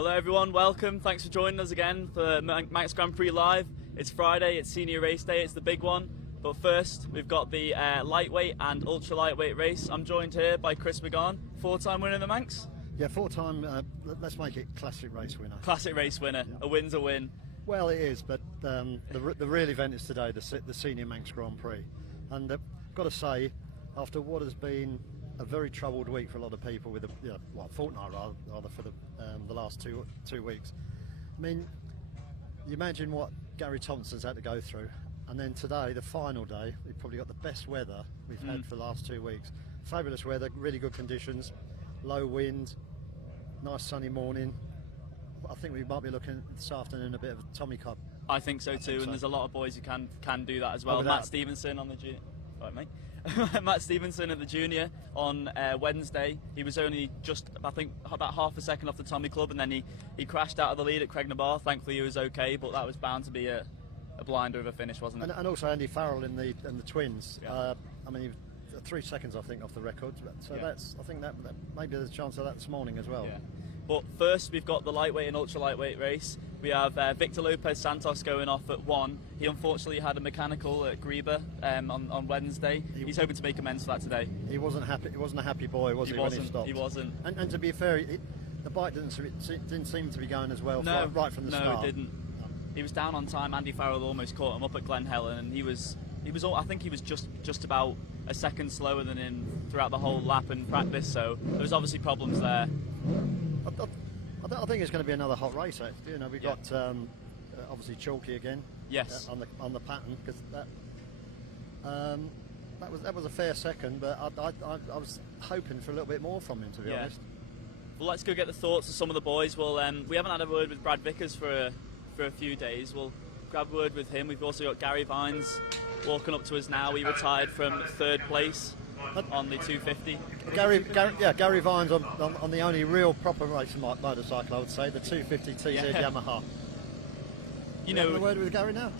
Hello everyone, welcome. Thanks for joining us again for Manx Grand Prix Live. It's Friday, it's senior race day, it's the big one. But first, we've got the lightweight and ultra lightweight race. I'm joined here by Chris McGahn, four-time winner of the Manx. Yeah, four-time, let's make it classic race winner. Classic race winner, yeah. A win's a win. Well, it is, but the real event is today, the senior Manx Grand Prix. And got to say, after what has been a very troubled week for a lot of people, with fortnight rather for the last two weeks. I mean, you imagine what Gary Thompson's had to go through, and then today, the final day, we've probably got the best weather we've had for the last 2 weeks. Fabulous weather, really good conditions, low wind, nice sunny morning. I think we might be looking this afternoon a bit of a Tommy Cup. I think so too, and there's a lot of boys who can do that as well. Matt Stevenson on the junior. Right, mate. Matt Stevenson at the junior on Wednesday. He was only just, I think, about half a second off the Tommy Club, and then he crashed out of the lead at Craignabar. Thankfully, he was okay, but that was bound to be a blinder of a finish, wasn't it? And also Andy Farrell in the twins. Yeah. I mean, 3 seconds, I think, off the record. So yeah. I think that maybe there's a chance of that this morning as well. Yeah. But first, we've got the lightweight and ultra lightweight race. We have Victor Lopez Santos going off at 1. He unfortunately had a mechanical at Greba on Wednesday. He's hoping to make amends for that today. He wasn't happy. He wasn't a happy boy, was he when he stopped? He wasn't. And to be fair, the bike didn't seem to be going as well right from the start. No, it didn't. No. He was down on time. Andy Farrell almost caught him up at Glen Helen, and he was. I think he was just about a second slower than him throughout the whole lap in practice. So there was obviously problems there. I think it's going to be another hot race. You know, we've got obviously Chalky again. Yes. On the pattern, because that was a fair second, but I was hoping for a little bit more from him, to be honest. Well, let's go get the thoughts of some of the boys. Well, we haven't had a word with Brad Vickers for a few days. We'll grab a word with him. We've also got Gary Vines walking up to us now. He retired from 3rd place on the 250. Gary Vines on the only real proper racing motorcycle, I would say, the 250 TZ Yamaha. You know, a word with Gary now?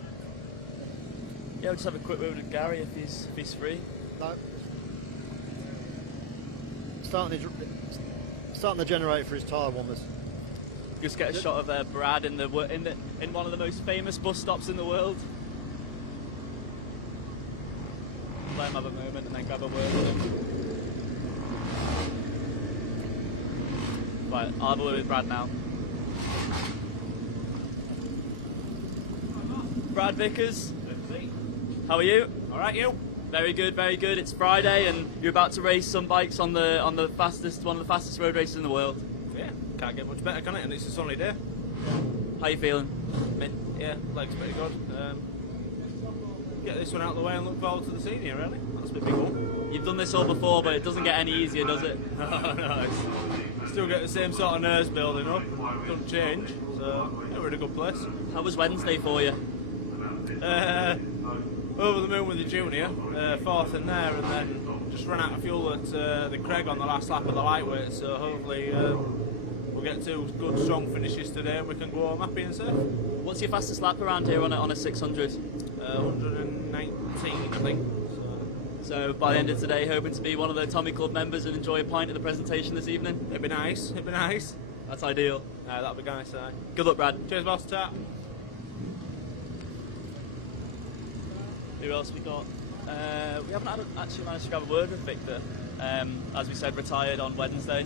Yeah, we'll just have a quick word with Gary if he's free. No. Starting the generator for his tyre warmers. Just get a shot of Brad in one of the most famous bus stops in the world. Let him have a moment and then grab a word with him. Right, I'll have a word with Brad now. Brad Vickers, how are you? Alright, you? Very good, very good. It's Friday and you're about to race some bikes on one of the fastest road races in the world. Yeah, can't get much better, can it? And it's a sunny day. How you feeling? Yeah, legs pretty good. Get this one out of the way and look forward to the senior, really. That's the big one. You've done this all before, but it doesn't get any easier, does it? No, still get the same sort of nerves building up. Doesn't change, so yeah, we're in a good place. How was Wednesday for you? Over the moon with the junior, 4th in there, and then just ran out of fuel at the Craig on the last lap of the lightweight, so hopefully we'll get 2 good strong finishes today and we can go home happy and safe. What's your fastest lap around here on a 600? 119, I think. So by the end of today, hoping to be one of the Tommy Club members and enjoy a pint of the presentation this evening? It'd be nice, it'd be nice. That's ideal. That'd be nice. Good luck, Brad. Cheers, boss. Ta. Who else we got? We haven't actually managed to grab a word with Victor. As we said, retired on Wednesday.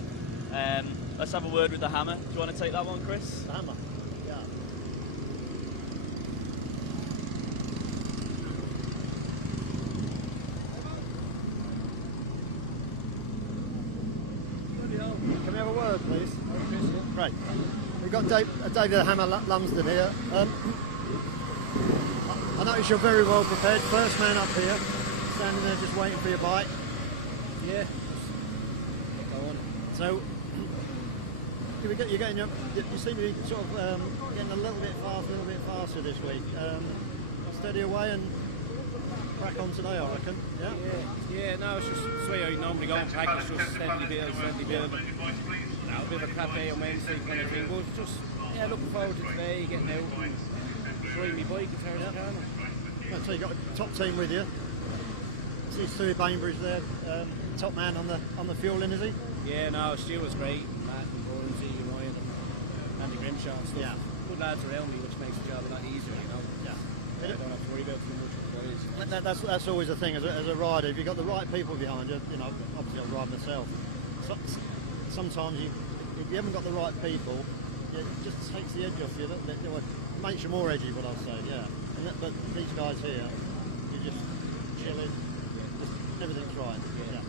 Let's have a word with the Hammer. Do you want to take that one, Chris? The Hammer. Yeah. Can we have a word, please? Right. We've got David the Hammer Lumsden here. I notice you're very well prepared. First man up here, standing there just waiting for your bike. Yeah. Go on. So you seem to be sort of getting a little bit faster this week. Steady away and crack on today, I reckon. Yeah. Yeah. No, it's just the way I normally go in practice, just steadily build. A bit of a crap day on Wednesday kind of thing, but just looking forward to today, getting out and trying my bike as hard as I can. So you've got a top team with you. See Stu Bainbridge there, top man on the fueling, is he? Yeah, no, Stu was great. Matt and Gordon, Ryan and pressure and stuff. Yeah. Good lads around me, which makes the job a lot easier, you know. Yeah. I don't have to worry about too much with the boys. That's always the thing as a rider. If you've got the right people behind you, you know, obviously I ride myself. Sometimes if you haven't got the right people, it just takes the edge off you a little bit. It makes you more edgy, what I'll say, yeah. But these guys here, you're just chilling, just everything's right. Yeah.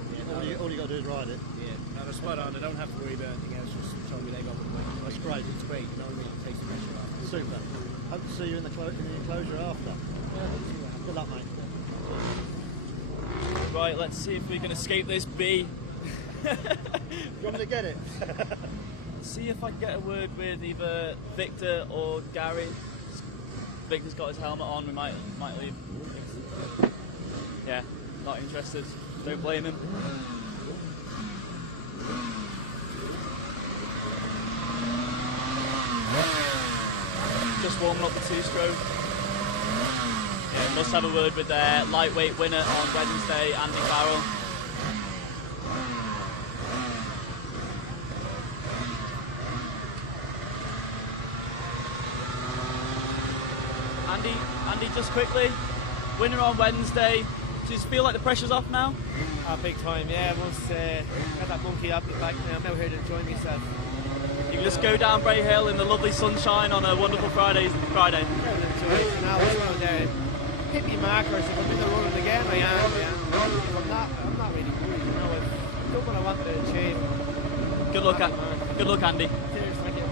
All you got to do is ride it. Yeah, no, they're spot on. I don't have to worry about anything else. Just tell me they got with the bike. That's great. It's great. You know what I mean? It takes the pressure off. Super. Hope to see you in the enclosure after. Good luck, mate. Right, let's see if we can escape this bee. You want me to get it? See if I can get a word with either Victor or Gary. Victor's got his helmet on, we might leave. Yeah, not interested. Don't blame him. Just warming up the two-stroke. Yeah, must have a word with their lightweight winner on Wednesday, Andy Farrell. Andy, just quickly, winner on Wednesday. Do you feel like the pressure's off now? Big time, yeah. Once got that monkey up the back now, I'm out here to enjoy myself. You can just go down Bray Hill in the lovely sunshine on a wonderful Friday. Now, it's one of the hit me markers. If I'm in the running again, I am. If I'm not really worried. You know, I've done what I wanted to achieve. Good luck, Andy. Cheers, thank you.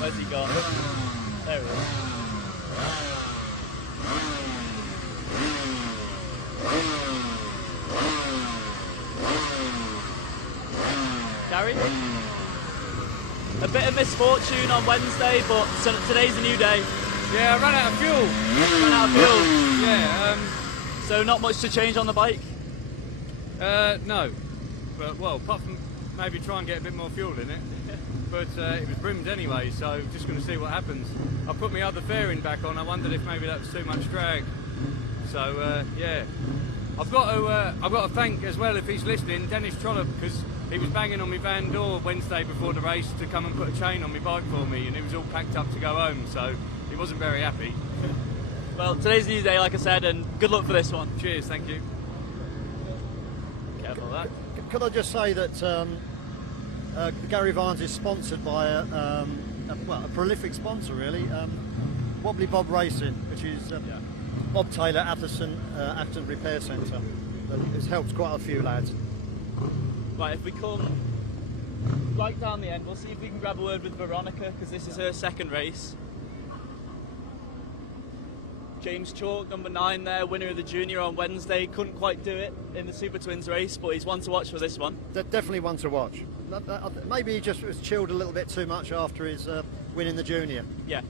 Where's he gone? There he is. Gary? A bit of misfortune on Wednesday, but today's a new day. Yeah, I ran out of fuel. Ran out of fuel. Yeah. So not much to change on the bike? No. But, well, apart from maybe try and get a bit more fuel in it. But it was brimmed anyway, so just going to see what happens. I put my other fairing back on. I wondered if maybe that was too much drag. So yeah, I've got to thank as well, if he's listening, Dennis Trollope, because he was banging on my van door Wednesday before the race to come and put a chain on my bike for me, and it was all packed up to go home. So he wasn't very happy. Well, today's a new day, like I said, and good luck for this one. Cheers, thank you. Careful of that. Could I just say that Gary Vines is sponsored by a prolific sponsor, really, Wobbly Bob Racing, which is Bob Taylor Atherton Repair Centre. It's helped quite a few lads. Right, if we come right down the end, we'll see if we can grab a word with Veronica, because this is her second race. James Chalk, number 9 there, winner of the junior on Wednesday. Couldn't quite do it in the Super Twins race, but he's one to watch for this one. Definitely one to watch. Maybe he just was chilled a little bit too much after his win in the junior. Yeah.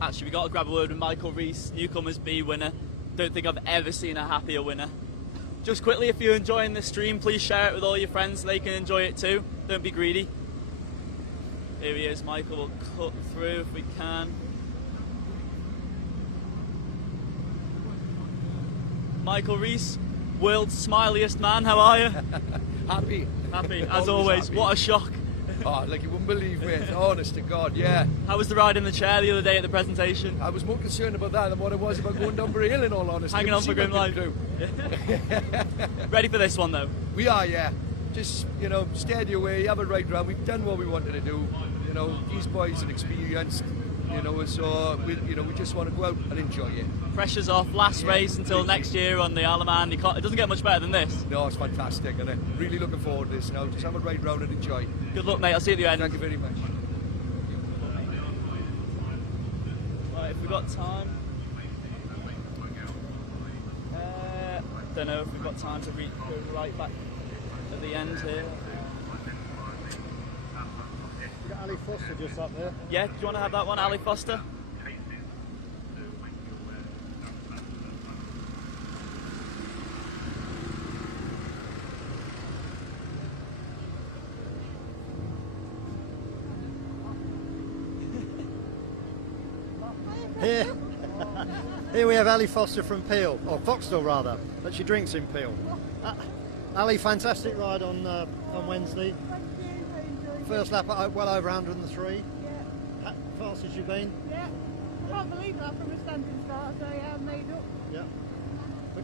Actually, we got to grab a word with Michael Rees, newcomers B winner. Don't think I've ever seen a happier winner. Just quickly, if you're enjoying this stream, please share it with all your friends so they can enjoy it too. Don't be greedy. Here he is, Michael. We'll cut through if we can. Michael Rees, world's smiliest man, how are you? Happy. Happy, as always. Happy. What a shock. Oh, like you wouldn't believe it. Honest to God, yeah. How was the ride in the chair the other day at the presentation? I was more concerned about that than what I was about going down Bray Hill, in all honesty. Hanging on for grim life. Ready for this one though? We are, yeah. Just, steady away, have a ride round. We've done what we wanted to do. These boys are experienced, and so we just want to go out and enjoy it. Pressure's off, last race until next year on the Isle of Man. It doesn't get much better than this. No, it's fantastic, and I'm really looking forward to this now. Just have a ride round and enjoy. Good luck, mate. I'll see you at the end. Thank you very much. Right, if we've got time. Don't know if we've got time to go right back at the end here. We've got Ali Foster just up there. Yeah, do you want to have that one, Ali Foster? Here. Here we have Ali Foster from Peel, or Foxtel rather, but she drinks in Peel. Ali, fantastic ride on Wednesday. Thank you, I enjoyed First lap at well over 103. it. Yeah, Fast as you've been. yeah. I can't believe that from a standing start, so yeah, I'm made up. Yeah.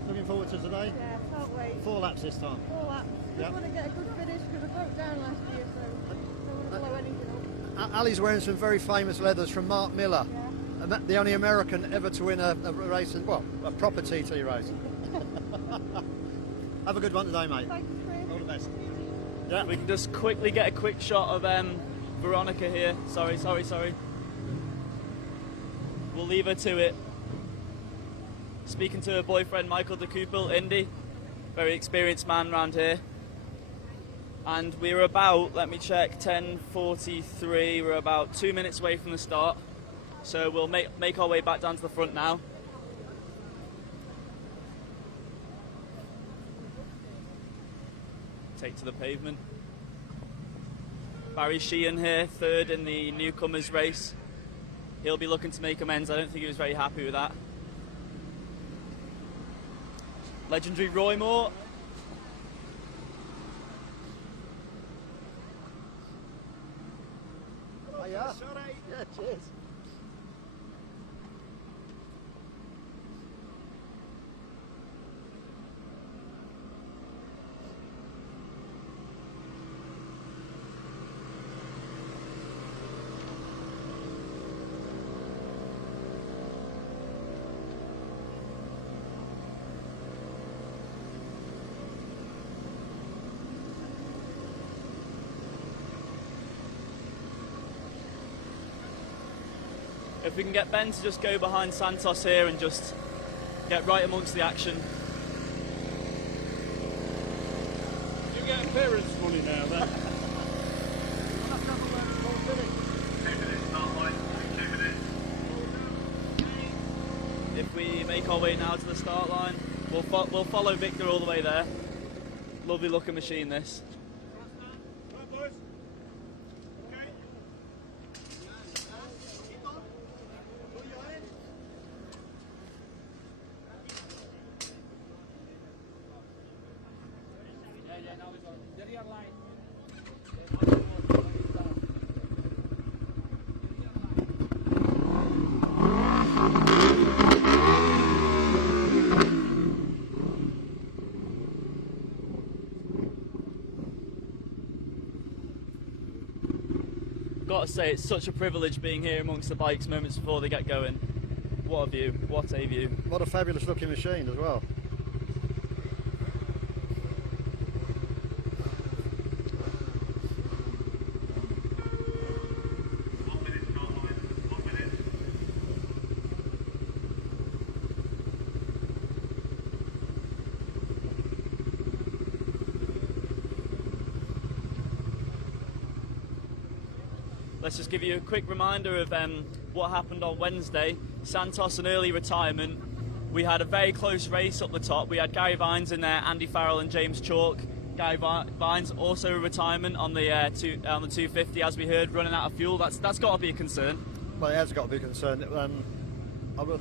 Looking forward to today. Yeah, can't wait. 4 laps this time. 4 laps. Yeah. Just want to get a good finish because I broke down last year, so don't want to blow anything up. Ali's wearing some very famous leathers from Mark Miller. Yeah. And the only American ever to win a race, well, a proper TT race. Have a good one today, mate. Thanks, Chris. All the best. Yeah, we can just quickly get a quick shot of Veronica here. Sorry. We'll leave her to it. Speaking to her boyfriend Michael de Koopel, Indy, very experienced man around here. And we're about, let me check, 10:43. We're about 2 minutes away from the start. So we'll make our way back down to the front now. Take to the pavement. Barry Sheehan here, third in the newcomers race. He'll be looking to make amends. I don't think he was very happy with that. Legendary Roy Moore. Yeah, cheers. If we can get Ben to just go behind Santos here and just get right amongst the action. You get appearance money now, then. If we make our way now to the start line, we'll follow Victor all the way there. Lovely looking machine, this. Got to say, it's such a privilege being here amongst the bikes moments before they get going. What a view, what a view. What a fabulous looking machine as well. Let's just give you a quick reminder of what happened on Wednesday. Santos, an early retirement. We had a very close race up the top. We had Gary Vines in there, Andy Farrell and James Chalk. Gary Vines also a retirement on the 250, as we heard, running out of fuel. That's got to be a concern. Well, it has got to be a concern. I would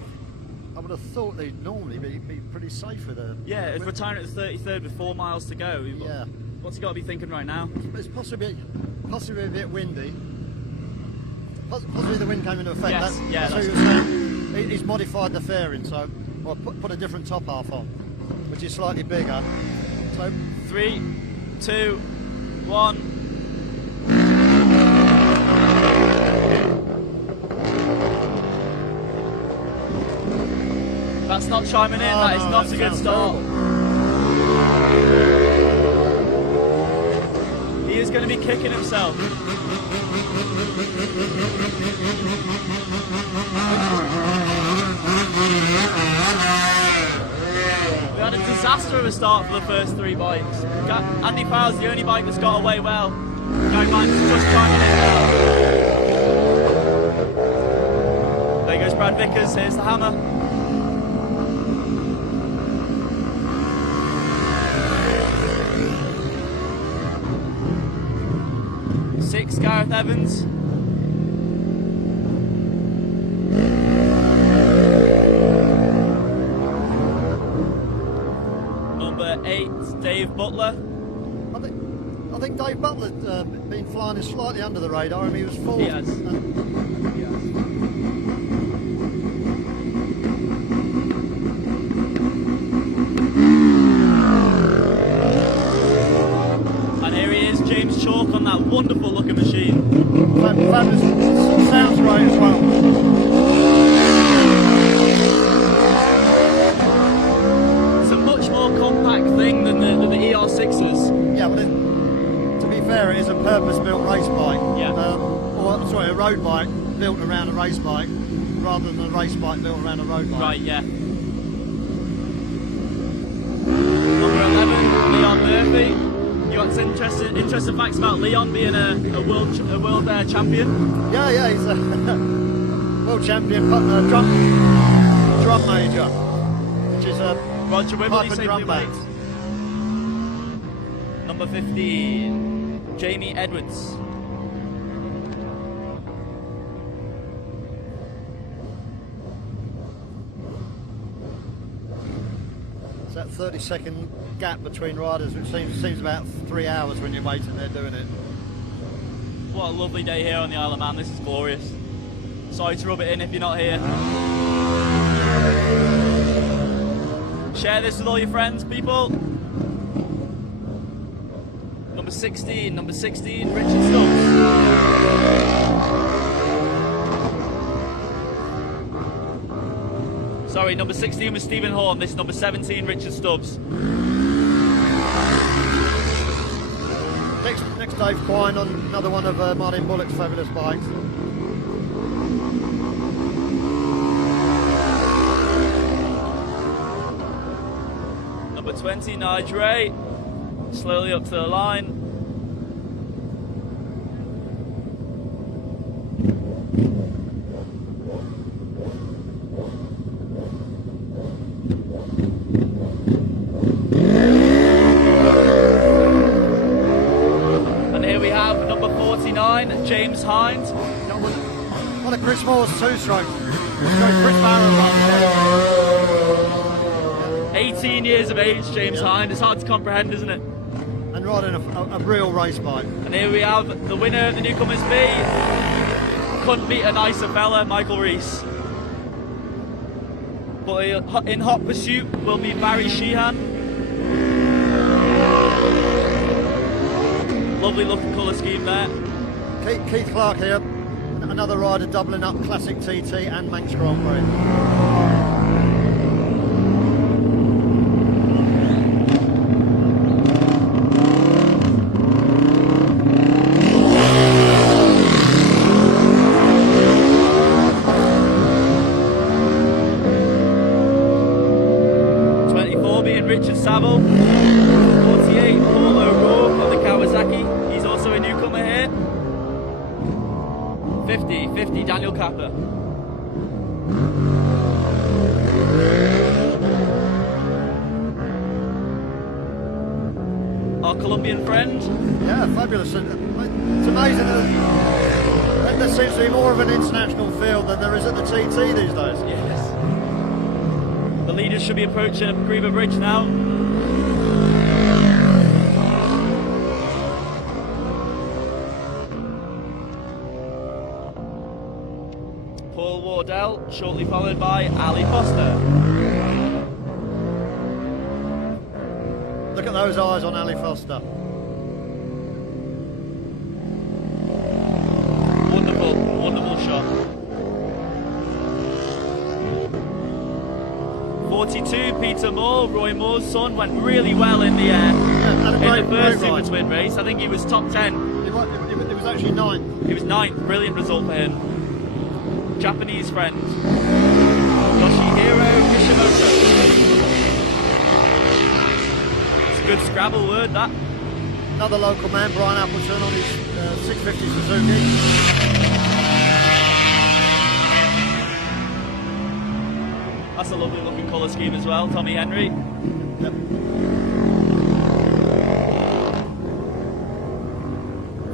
have thought they'd normally be pretty safe with it. Yeah, it's retiring at the 33rd with 4 miles to go. Yeah. What's he got to be thinking right now? It's possibly a bit windy. Possibly the wind came into effect. Yes, That's what he was saying. He's modified the fairing, so or put a different top half on, which is slightly bigger. So 3, 2, 1. That's not chiming in. That is not a good start. He is going to be kicking himself. We had a disaster of a start for the first 3 bikes. Andy Farrell's the only bike that's got away well. Gary Vines is just chiming in now. There goes Brad Vickers, here's the hammer. 6, Gareth Evans. 5, Dave Butler. I think Dave Butler's been flying slightly under the radar. I mean, he was fourth. He has. And here he is, James Chalk on that wonderful looking machine. Fabulous. Sounds great as well. It's a much more compact thing than the ER6s. Yeah, but to be fair, it is a purpose-built race bike. Yeah. A road bike built around a race bike, rather than a race bike built around a road bike. Right, yeah. Number 11, Leon Murphy. You got some interesting facts about Leon being a world champion? Yeah, he's a world champion drum major, which is a Roger pipe Wimbley, and safely drum band. weight. Number 15, Jamie Edwards. It's that 30-second gap between riders, which seems about 3 hours when you're waiting there doing it. What a lovely day here on the Isle of Man. This is glorious. Sorry to rub it in if you're not here. Share this with all your friends, people. Number 16, Richard Stubbs. Sorry, number 16 was Stephen Horn. This is number 17, Richard Stubbs. Next Dave Quine on another one of Martin Bullock's fabulous bikes. Number 20, Nigel Ray. Slowly up to the line. And here we have number 49, James Hind. One of Chris Moore's two-stroke. Chris Barrow. 18 years of age, James Hind. It's hard to comprehend, isn't it? And riding a real race bike. And here we have the winner of the Newcomers B. Couldn't beat a nicer fella, Michael Rees. But in hot pursuit will be Barry Sheehan. Lovely looking colour scheme there. Keith Clark here, another rider doubling up Classic TT and Manx Grand Prix. Richard Saville, 48, Paul O'Rourke on the Kawasaki, he's also a newcomer here. 50, Daniel Kappa. Our Colombian friend. Yeah, fabulous. It's amazing that there seems to be more of an international field than there is at the TT these days. Yes. The leaders should be approaching Greba Bridge now. Paul Wardell, shortly followed by Ali Foster. Look at those eyes on Ali Foster. Wonderful shot. 42, Peter Moore, Roy Moore's son, went really well in the first Super Twin race. I think he was top 10. He was actually 9th. He was 9th, brilliant result for him. Japanese friend, Yoshihiro Kishimoto. It's a good Scrabble word, that. Another local man, Brian Appleton, on his 650 Suzuki. That's a lovely looking colour scheme as well, Tommy Henry. Yep.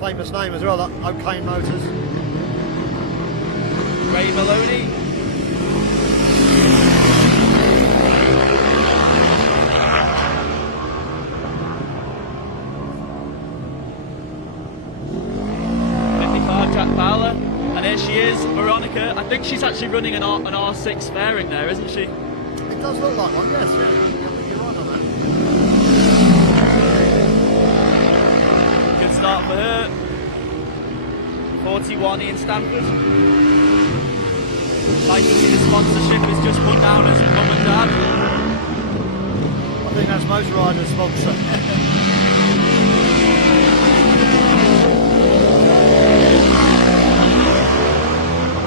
Famous name as well, that O'Kane Motors. Ray Maloney. think she's actually running an R6 fairing there, isn't she? It does look like one, yes, yeah. You're right on that. Good start for her. 41 Ian Stanford. Nice to see the sponsorship has just put down as mum and dad. I think that's most riders' sponsor.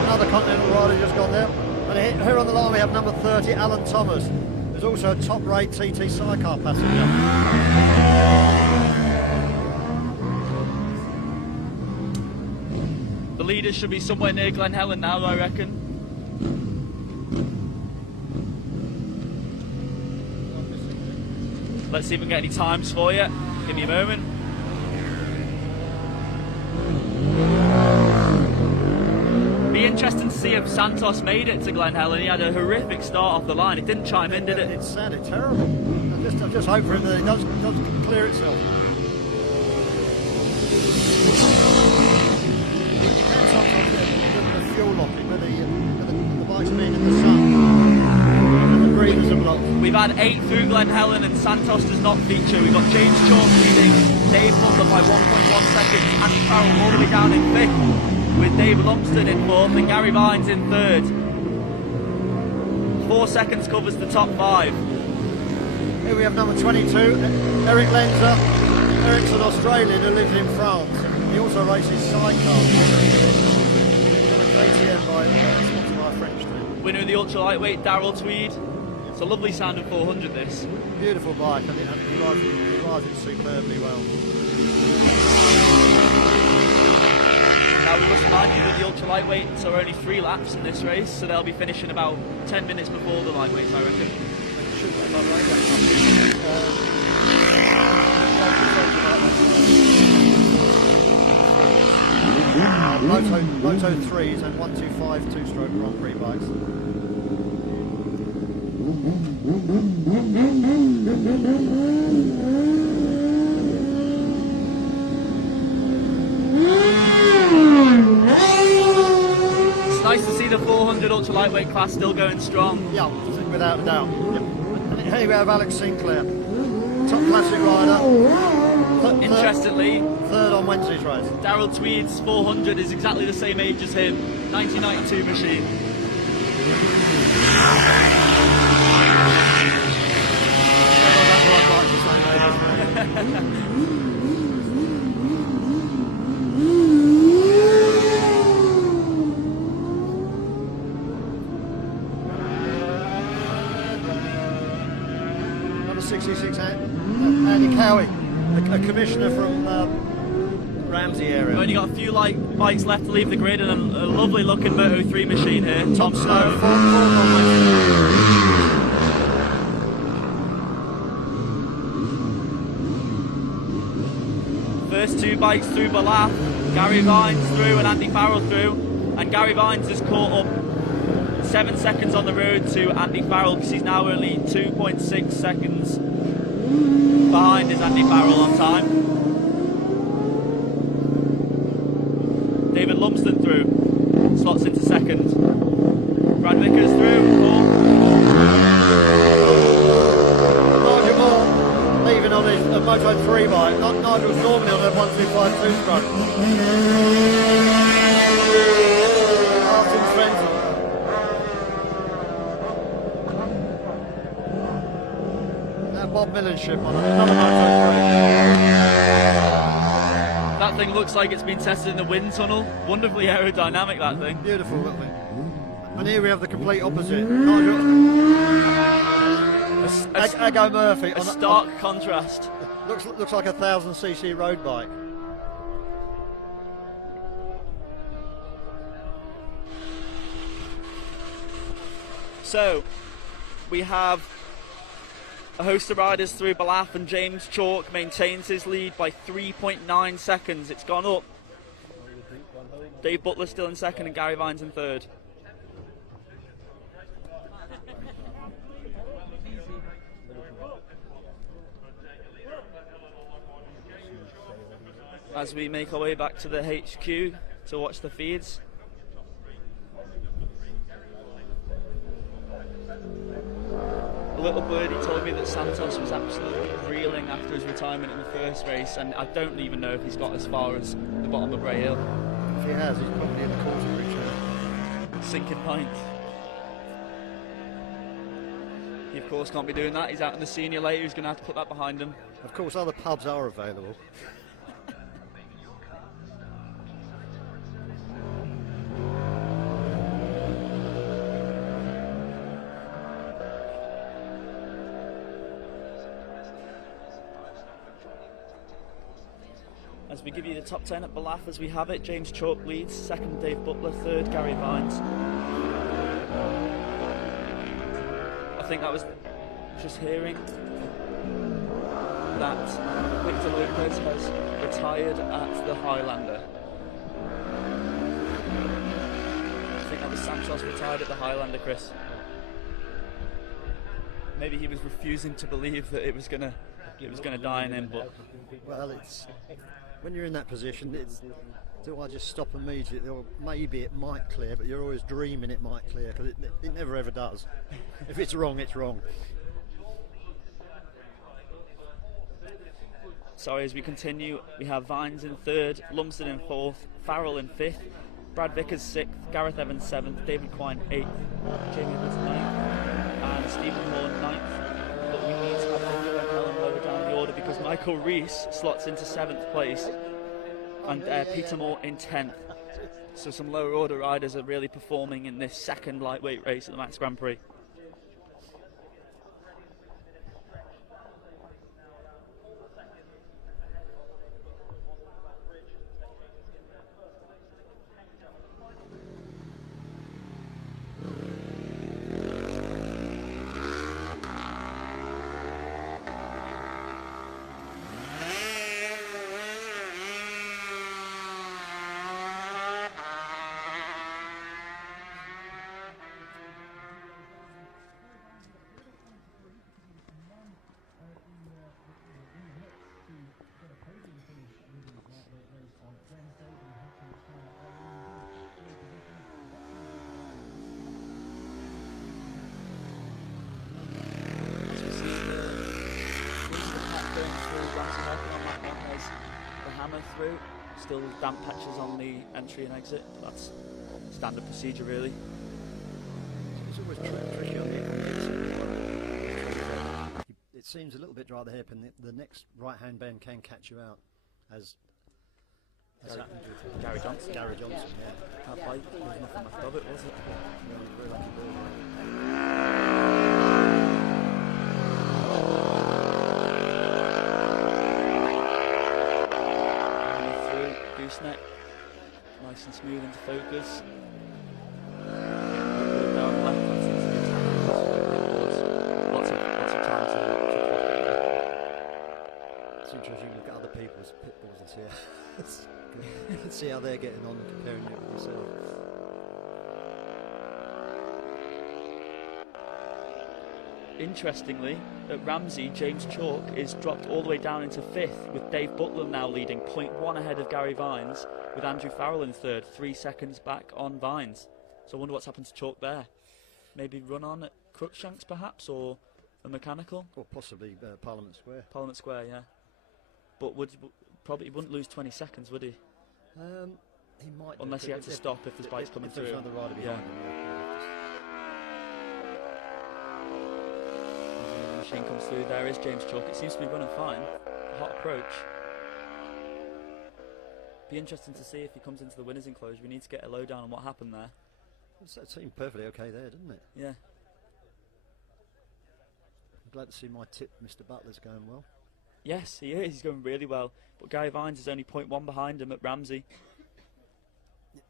Another Continental rider just gone there. And here on the line we have number 30, Alan Thomas, who's also a top-rate TT sidecar passenger. The leaders should be somewhere near Glen Helen now, I reckon. Let's see if we can get any times for you. Give me a moment. Be interesting to see if Santos made it to Glen Helen. He had a horrific start off the line. It didn't chime in, did it? It sounded terrible. I just hope for him that it does clear itself. You can sometimes get the fuel locking with the bikes being in the sun. And the breathers are blocked. We've had 8 through Glen Helen and Santos does not feature. We've got James Chalk leading, Dave Butler by 1.1 seconds, Andy Farrell all the way down in 5th, with Dave Lumsden in 4th and Gary Vines in 3rd. 4 seconds covers the top 5. Here we have number 22, Eric Lenzer. Eric's an Australian who lives in France. He also races sidecars. KTM sponsored by a French team. Winner of the ultra lightweight, Darrell Tweed. It's a lovely sound of 400 this. Beautiful bike, and he rides it superbly well. Now we must remind you that the ultra lightweights are only 3 laps in this race, so they'll be finishing about 10 minutes before the lightweights, I reckon. Moto 3s and 125 two-stroke Grand Prix bikes. It's nice to see the 400 ultra lightweight class still going strong. Yeah, without a doubt. Yep. And here we have Alex Sinclair, top classic rider. Interestingly, 3rd on Wednesday's race. Darrell Tweed's 400 is exactly the same age as him, 1992 machine. Number 66, Andy Cowie, a commissioner from Ramsey area. We've only got a few bikes left to leave the grid and a lovely looking Moto 3 machine here, Tom Snow. First 2 bikes through Balaf, Gary Vines through and Andy Farrell through, and Gary Vines has caught up 7 seconds on the road to Andy Farrell because he's now only 2.6 seconds behind is Andy Farrell on time. David Lumsden through, slots into 2nd. Brad Vickers through, 4th. Nigel Moore leaving on his Moto 3 bike. Nigel's normally on a 125 two-stroke. Martin Svensson. Now Bob Miller's ship on another Moto 3. That thing looks like it's been tested in the wind tunnel. Wonderfully aerodynamic, that thing. Beautiful, look me. And here we have the complete opposite. Aggo Murphy. A stark contrast. Looks like a 1000cc road bike. So, we have a host of riders through Balaf, and James Chalk maintains his lead by 3.9 seconds. It's gone up. Dave Butler still in 2nd and Gary Vines in 3rd. As we make our way back to the HQ to watch the feeds. A little birdie told me that Santos was absolutely reeling after his retirement in the first race, and I don't even know if he's got as far as the bottom of Bray Hill. If he has, he's probably in the quarter bridge now. Sinking pints. He of course can't be doing that. He's out in the senior later. He's going to have to put that behind him. Of course, other pubs are available. As we give you the top 10 at Ballaugh as we have it, James Chalk leads, second Dave Butler, third Gary Vines. I think that was just hearing that Victor Lopez has retired at the Highlander. I think that was Santos retired at the Highlander, Chris. Maybe he was refusing to believe that it was gonna die in him, but Well, it's when you're in that position, it's, do I just stop immediately, or maybe it might clear, but you're always dreaming it might clear, because it never ever does. If it's wrong, it's wrong. Sorry, as we continue, we have Vines in third, Lumsden in fourth, Farrell in fifth, Brad Vickers sixth, Gareth Evans seventh, David Quine eighth, Jamie Woods ninth, and Stephen Hall ninth. But we need to have Helen lower down the order because Michael Rees slots into seventh place, and Peter Moore in 10th. So some lower order riders are really performing in this second lightweight race at the Manx Grand Prix. Through, still damp patches on the entry and exit. That's standard procedure, really. It's always tricky on the exit. It seems a little bit dry at the hip, and the next right-hand bend can catch you out. As Gary Johnson. Gary Johnson, yeah. That bike, there was nothing left of it, was it? Very lucky bird. Gooseneck, nice and smooth into focus. Down left, lots of time to It's interesting to look at other people's pit bulls and see how they're getting on, comparing it with yourself. Interestingly, at Ramsey, James Chalk is dropped all the way down into fifth, with Dave Butler now leading 0.1 ahead of Gary Vines, with Andrew Farrell in third, 3 seconds back on Vines. So I wonder what's happened to Chalk there. Maybe run on at Crookshanks perhaps, or a mechanical? Or possibly Parliament Square. Parliament Square, yeah. But probably wouldn't lose 20 seconds, would he? He might. Unless he had to stop if this bike's coming through. If there's another rider behind him, yeah. Machine comes through. There is James Chalk. It seems to be running fine. Hot approach. Be interesting to see if he comes into the winners' enclosure. We need to get a lowdown on what happened there. It seemed perfectly okay there, didn't it? Yeah. I'm glad to see my tip, Mr. Butler's going well. Yes, he is. He's going really well. But Gary Vines is only 0.1 behind him at Ramsey.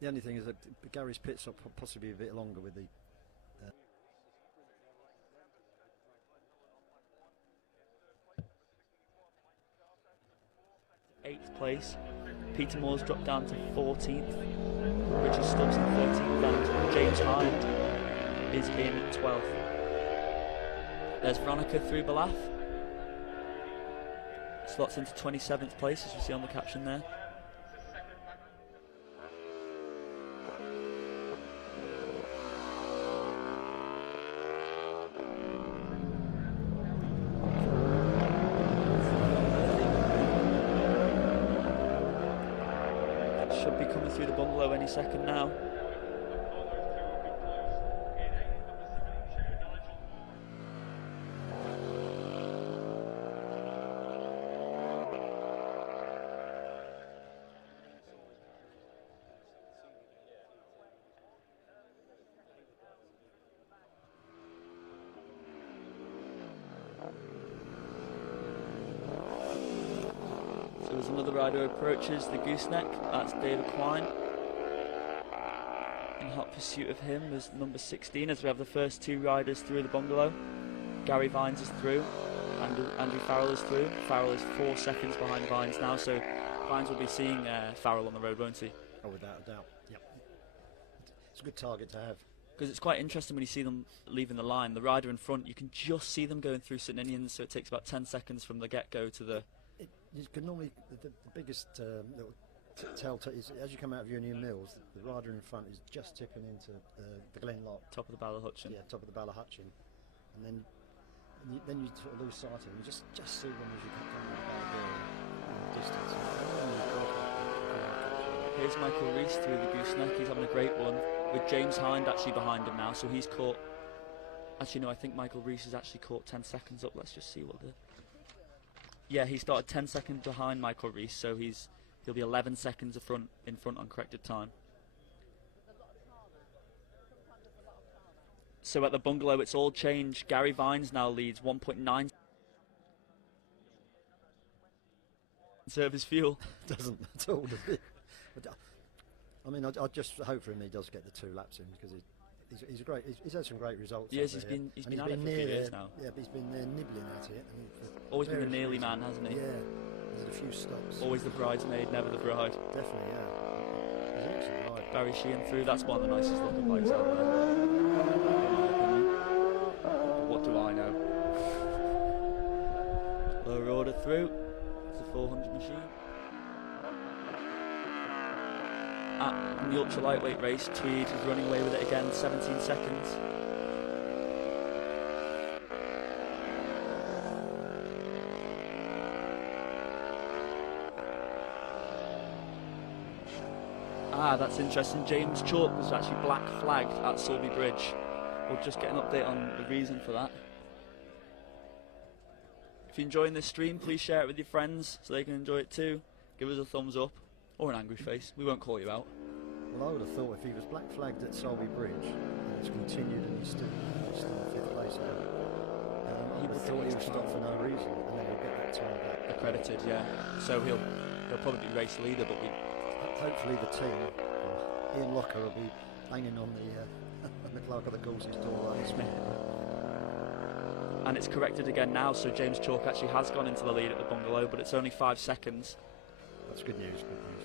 The only thing is that Gary's pit stop possibly a bit longer with the. 8th place. Peter Moore's dropped down to 14th. Richard Stubbs in 13th, and James Hyde is in 12th. There's Veronica through Ballaugh. Slots into 27th place, as you see on the caption there. should be coming through the bungalow any second now. So as another rider approaches the gooseneck, that's David Quine. In hot pursuit of him was number 16 as we have the first two riders through the bungalow. Gary Vines is through, Andrew Farrell is through. Farrell is 4 seconds behind Vines now, so Vines will be seeing Farrell on the road, won't he? Oh, without a doubt. Yep. It's a good target to have. Because it's quite interesting when you see them leaving the line. The rider in front, you can just see them going through St Ninians, so it takes about 10 seconds from the get-go to the... You can normally, the biggest little telltale is as you come out of Union Mills, the rider in front is just tipping into the Glen Lock. Top of the Ballahutchin. Yeah, top of the Ballahutchin. And then you sort of lose sight of him. You just see them as you come down the Ballagary in the distance. Here's Michael Rees through the gooseneck. He's having a great one with James Hind actually behind him now, so he's caught... Actually, no, I think Michael Rees has actually caught 10 seconds up. Let's just see what the... Yeah, he started 10 seconds behind Michael Rees, so he'll be 11 seconds in front on corrected time. So at the bungalow, it's all changed. Gary Vines now leads 1.9 service fuel. Doesn't at all, does it? I mean, I just hope for him he does get the 2 laps in because he's a great. He's had some great results. Yes, he's been at it for a few years now. Yeah, but he's been there nibbling at it. Always been the nearly man, hasn't he? Yeah, he's had a few stops. Always the bridesmaid, never the bride. Definitely, yeah. He's an excellent rider. Barry Sheehan through. That's one of the nicest looking bikes out there, in my opinion. What do I know? Lower order through. It's a 400 machine. In the ultra lightweight race, Tweed is running away with it again, 17 seconds. That's interesting. James Chalk was actually black flagged at Sulby Bridge. We'll just get an update on the reason for that. If you're enjoying this stream, please share it with your friends so they can enjoy it too. Give us a thumbs up or an angry face. We won't call you out. Well, I would have thought if he was black flagged at Sulby Bridge and it's continued and he's still in 5th place now, I would have thought he would stop for no reason and then he'll get that time back. Accredited, yeah. So he'll probably be race leader, but hopefully the team, Ian Locker, will be hanging on the clerk of the course's door right this minute. And it's corrected again now, so James Chalk actually has gone into the lead at the bungalow, but it's only 5 seconds. That's good news, good news.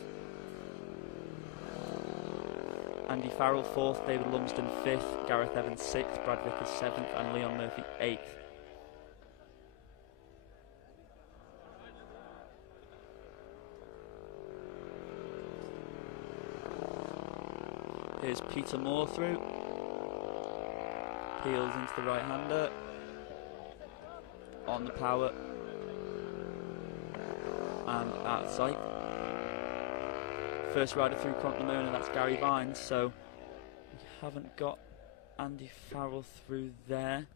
Andy Farrell 4th, David Lumsden 5th, Gareth Evans 6th, Brad Vickers 7th, and Leon Murphy 8th. Here's Peter Moore through. Peels into the right-hander. On the power. And out of sight. First rider through Cronknamona, that's Gary Vines, so we haven't got Andy Farrell through there.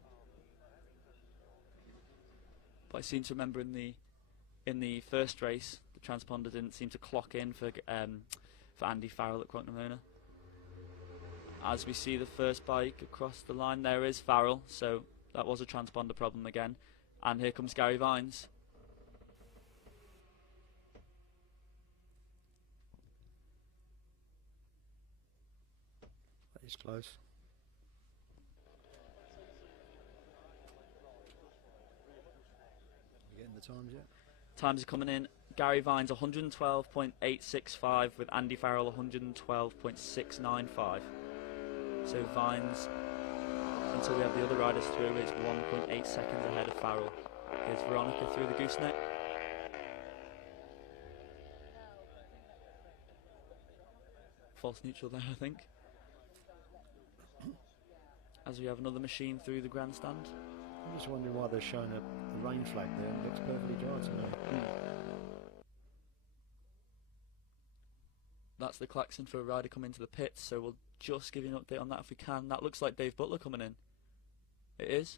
But I seem to remember in the first race, the transponder didn't seem to clock in for Andy Farrell at Cronknamona. As we see the first bike across the line, there is Farrell, so that was a transponder problem again. And here comes Gary Vines. That is close. You getting the times yet? Times are coming in. Gary Vines 112.865 with Andy Farrell 112.695. So Vines, until we have the other riders through, is 1.8 seconds ahead of Farrell. Here's Veronica through the gooseneck. False neutral there, I think. As we have another machine through the grandstand. I'm just wondering why they're showing a rain flag there. It looks perfectly dry to me. That's that's the klaxon for a rider coming into the pits, so we'll just give you an update on that if we can. That looks like Dave Butler coming in. It is.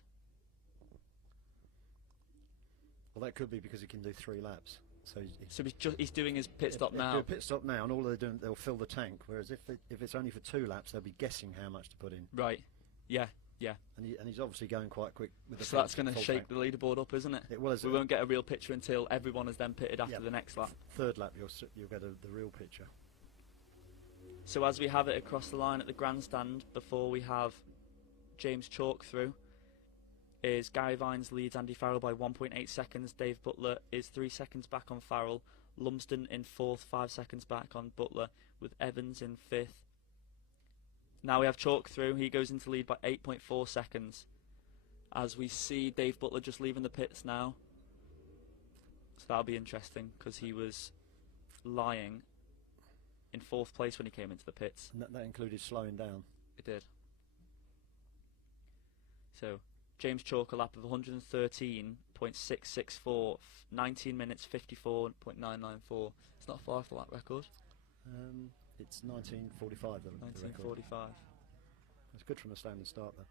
Well, that could be because he can do 3 laps. So he's doing his pit stop now. Do a pit stop now, and all they're doing, they'll fill the tank. Whereas if it's only for 2 laps, they'll be guessing how much to put in. Right. Yeah. And he's obviously going quite quick with the. So that's going to shake the leaderboard up, isn't it? We won't get a real picture until everyone has then pitted after the next lap. 3rd lap, you'll get the real picture. So as we have it across the line at the grandstand, before we have James Chalk through, is Gary Vines leads Andy Farrell by 1.8 seconds. Dave Butler is 3 seconds back on Farrell. Lumsden in 4th, 5 seconds back on Butler, with Evans in 5th. Now we have Chalk through. He goes into lead by 8.4 seconds. As we see Dave Butler just leaving the pits now. So that'll be interesting, because he was lying in 4th place when he came into the pits. And that included slowing down. It did. So James Chalk a lap of 113.664, 19 minutes 54.994. It's not far off the lap record. It's 19:45. The 19:45. That's good from a standing start there.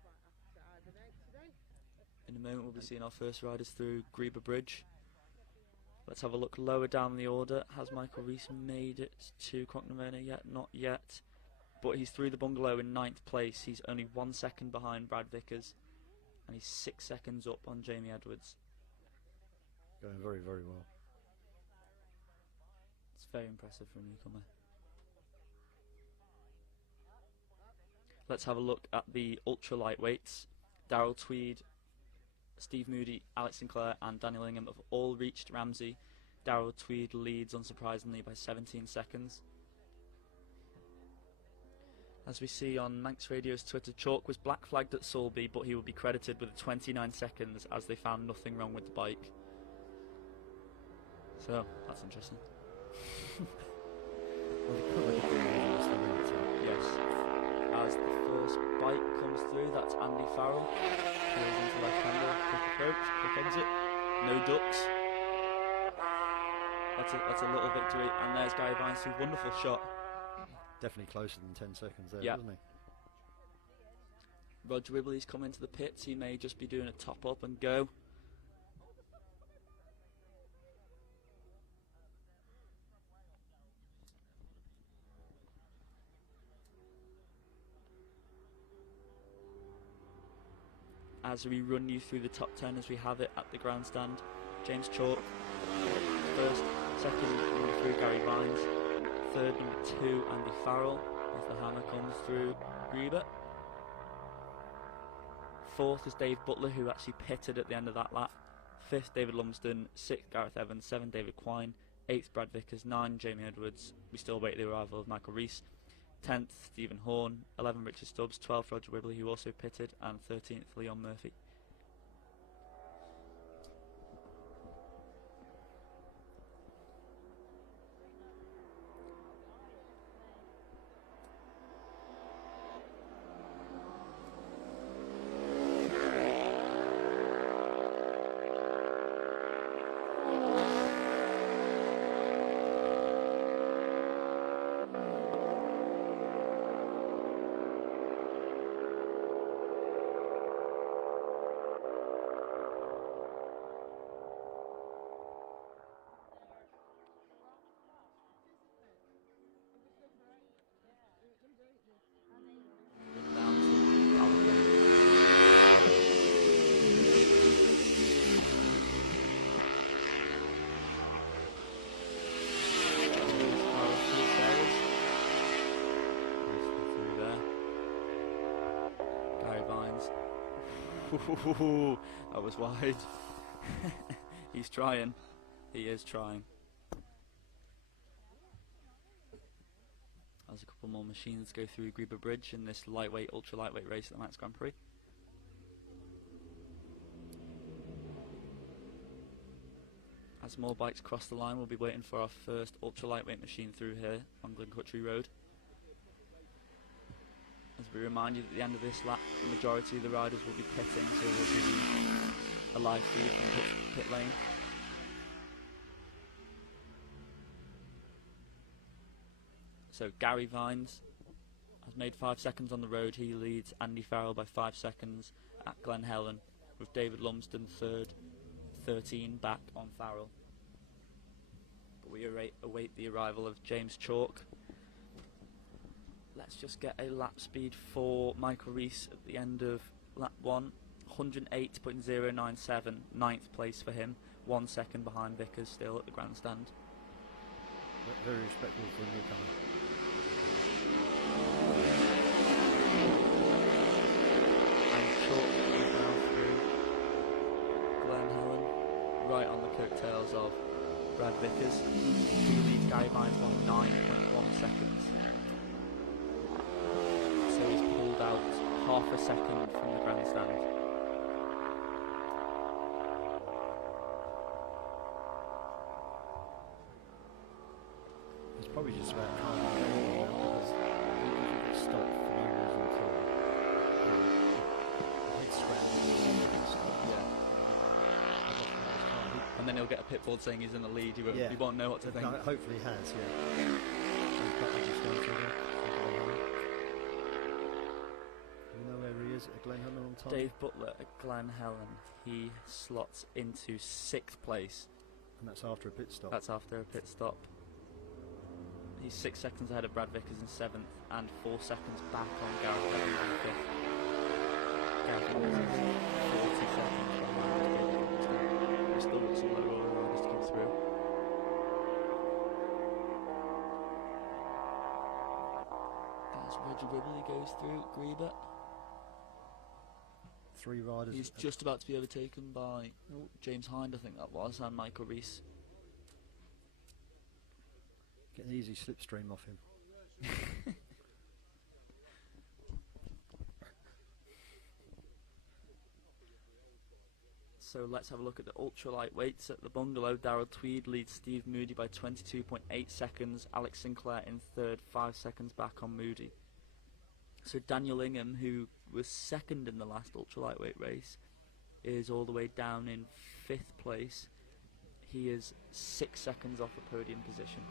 In a moment we'll be seeing our first riders through Greba Bridge. Let's have a look lower down the order. Has Michael Rees made it to Crocknamurner yet? Not yet. But he's through the Bungalow in 9th place. He's only 1 second behind Brad Vickers. And he's 6 seconds up on Jamie Edwards. Going very, very well. It's very impressive for a newcomer. Let's have a look at the ultra lightweights. Darrell Tweed, Steve Moody, Alex Sinclair and Daniel Ingham have all reached Ramsey. Darrell Tweed leads unsurprisingly by 17 seconds. As we see on Manx Radio's Twitter, Chalk was black flagged at Sulby, but he will be credited with 29 seconds as they found nothing wrong with the bike. So, that's interesting. Yes. As the first bike comes through, that's Andy Farrell. Goes into left-hander, quick approach, quick exit, no ducks. That's a little victory, and there's Gary Vines, who's wonderful shot. Definitely closer than 10 seconds there, yep. wasn't he? Roger Wibley's come into the pits. He may just be doing a top up and go. As we run you through the top 10 as we have it at the grandstand, James Chalk, first, second, number 3, Gary Vines, third, number 2, Andy Farrell, as the hammer comes through Greba. 4th is Dave Butler, who actually pitted at the end of that lap. 5th, David Lumsden. 6th, Gareth Evans. 7th, David Quine. 8th, Brad Vickers. 9th, Jamie Edwards. We still wait the arrival of Michael Rees. 10th, Stephen Horn. 11th, Richard Stubbs. 12th, Roger Wibley, who also pitted. And 13th, Leon Murphy. That was wide. He's trying. He is trying. As a couple more machines go through Greba Bridge in this lightweight, ultra lightweight race at the Manx Grand Prix. As more bikes cross the line, we'll be waiting for our first ultra lightweight machine through here on Glencountry Road. As we remind you that at the end of this lap, the majority of the riders will be pitting, so we'll give you a live feed from pit lane. So Gary Vines has made 5 seconds on the road. He leads Andy Farrell by 5 seconds at Glen Helen, with David Lumsden third, 13 back on Farrell. But we await the arrival of James Chalk. Let's just get a lap speed for Michael Rees at the end of lap 1. 108.097, 9th place for him. 1 second behind Vickers still at the grandstand. Very respectable for a newcomer. And Chalk is now through Glen Helen, right on the coattails of Brad Vickers, who leads Gary Vines by 9.1 seconds. So he's pulled out half a second from the grandstand. It's probably just about calming down now, because if you get stopped for no reason at all, the head scramble, And then he'll get a pit board saying he's in the lead. He Yeah. won't know what to think. No, hopefully he has, yeah. Just going through there. You know where he is at Glen Helen on time? Dave Butler at Glen Helen. He slots into 6th place. And that's after a pit stop. That's after a pit stop. He's 6 seconds ahead of Brad Vickers in 7th and 4 seconds back on Gareth Evans in 5th. Gareth Evans is 40 seconds behind David Lumsden. We've still got some lower order riders to come through. As Reggie Ribley goes through, Grieber. 3 riders. He's just about to be overtaken by James Hind, I think that was, and Michael Rees. Get an easy slipstream off him. So let's have a look at the ultra lightweights at the Bungalow. Darrell Tweed leads Steve Moody by 22.8 seconds. Alex Sinclair in 3rd, 5 seconds back on Moody. So Daniel Ingham, who was 2nd in the last ultra lightweight race, is all the way down in 5th place. He is 6 seconds off the podium position.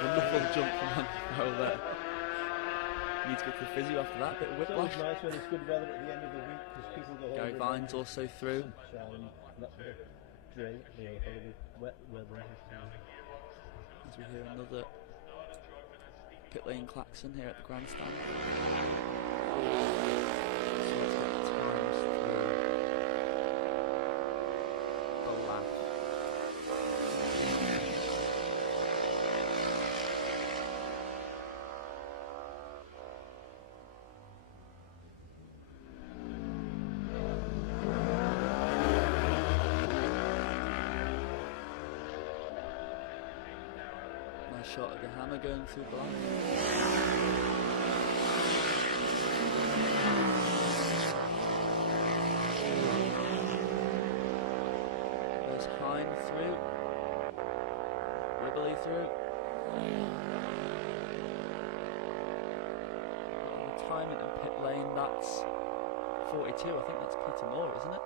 Wonderful jump from Andy Farrell there. Need to go to the physio after that, bit of It's always whiplash. nice when it's good weather at the end of the week because people go home. Gary with Vines also through. sunshine, not the drill, holiday, wet weather. As we hear another pit lane klaxon here at the grandstand. So let's get the times through the lap. Nice shot of the hammer going through black. There's Hind through. Ribley through. The time in the pit lane, that's 42. I think that's Peter Moore, isn't it?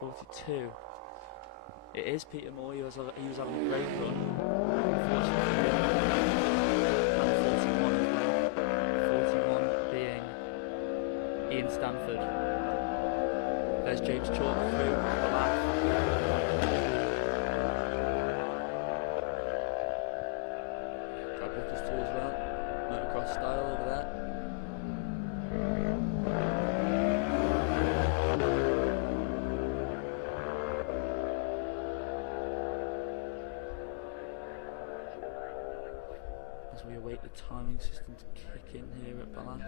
42. It is Peter Moore. He was having a great run. Unfortunately, and 41 as well. 41 being Ian Stanford. There's James Chalk through the lap. Brad Vickers through as well. Motocross style over there. As we await the timing system to kick in here at Ballath.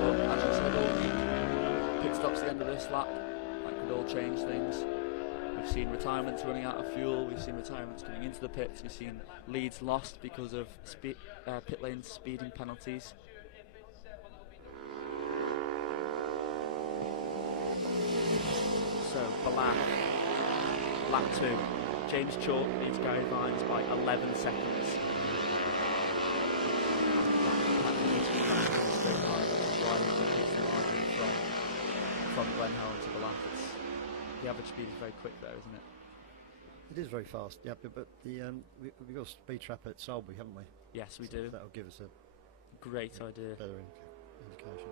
But as we said, all the pit stops at the end of this lap, that could all change things. We've seen retirements running out of fuel, we've seen retirements coming into the pits, we've seen leads lost because of pit lane speeding penalties. So Ballath lap 2. James Chalk leads Gary Vines by 11 seconds. From Glen Helen to the lap. The average speed is very quick there, isn't it? It is very fast, yeah, but we've got a speed trap at Sulby, haven't we? Yes, we do. That'll give us a great idea. better indication.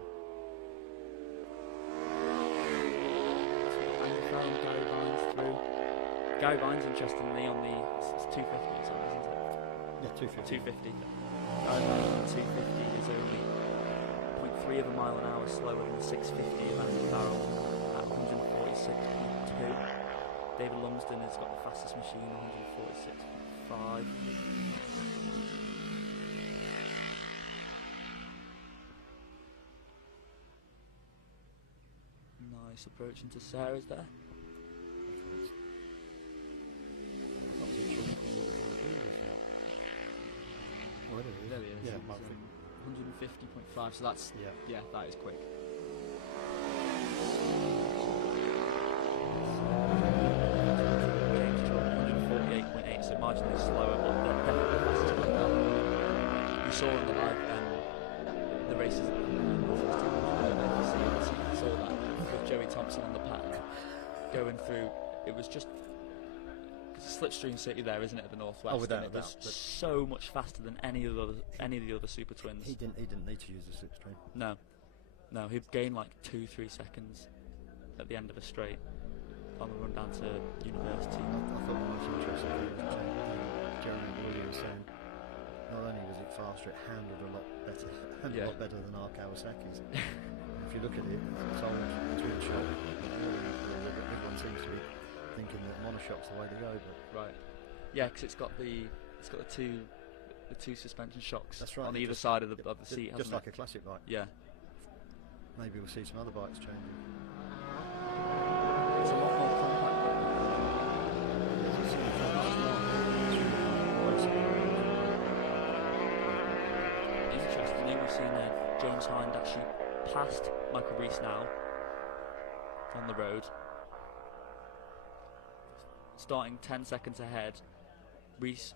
Andy Farrell, Gary Vines through. Gary Vines, interestingly, on the it's 250 or something, isn't it? Yeah, 250. 250. Gary Vines on 250 is only 0.3 of a mile an hour slower than the 650 of Andy Farrell at 146.2. David Lumsden has got the fastest machine, 146.5. Nice approach into Sarah's there. Oh, it is. There he is. Yeah, It's, 150.5, so that's, yeah, that is quick. James Chalk, 148.8, so marginally slower, but definitely the fastest one now. We saw in the live, the races at the saw that with Joey Thompson on the pack going through. It was just slipstream city there, isn't it, at the northwest? Oh, without and a it was doubt, so much faster than any of the other Super Twins. He didn't need to use the slipstream. No, he'd gain like 2-3 seconds at the end of a straight on the run down to University. I thought the most interesting thing was Jeremy Williams saying not only was it faster, it handled a lot better, a lot better than our Kawasaki's. If you look at it, it's old twin shock. Everyone seems to be thinking that monoshock's the way to go, but Right. Yeah, because it's got the two suspension shocks. That's right, on it either just- side of the seat. just hasn't like it? a classic bike. Yeah. Maybe we'll see some other bikes changing. It's a lot more compact. Interestingly, we've seen James Hind actually past Michael Rees now on the road, starting 10 seconds ahead. Rees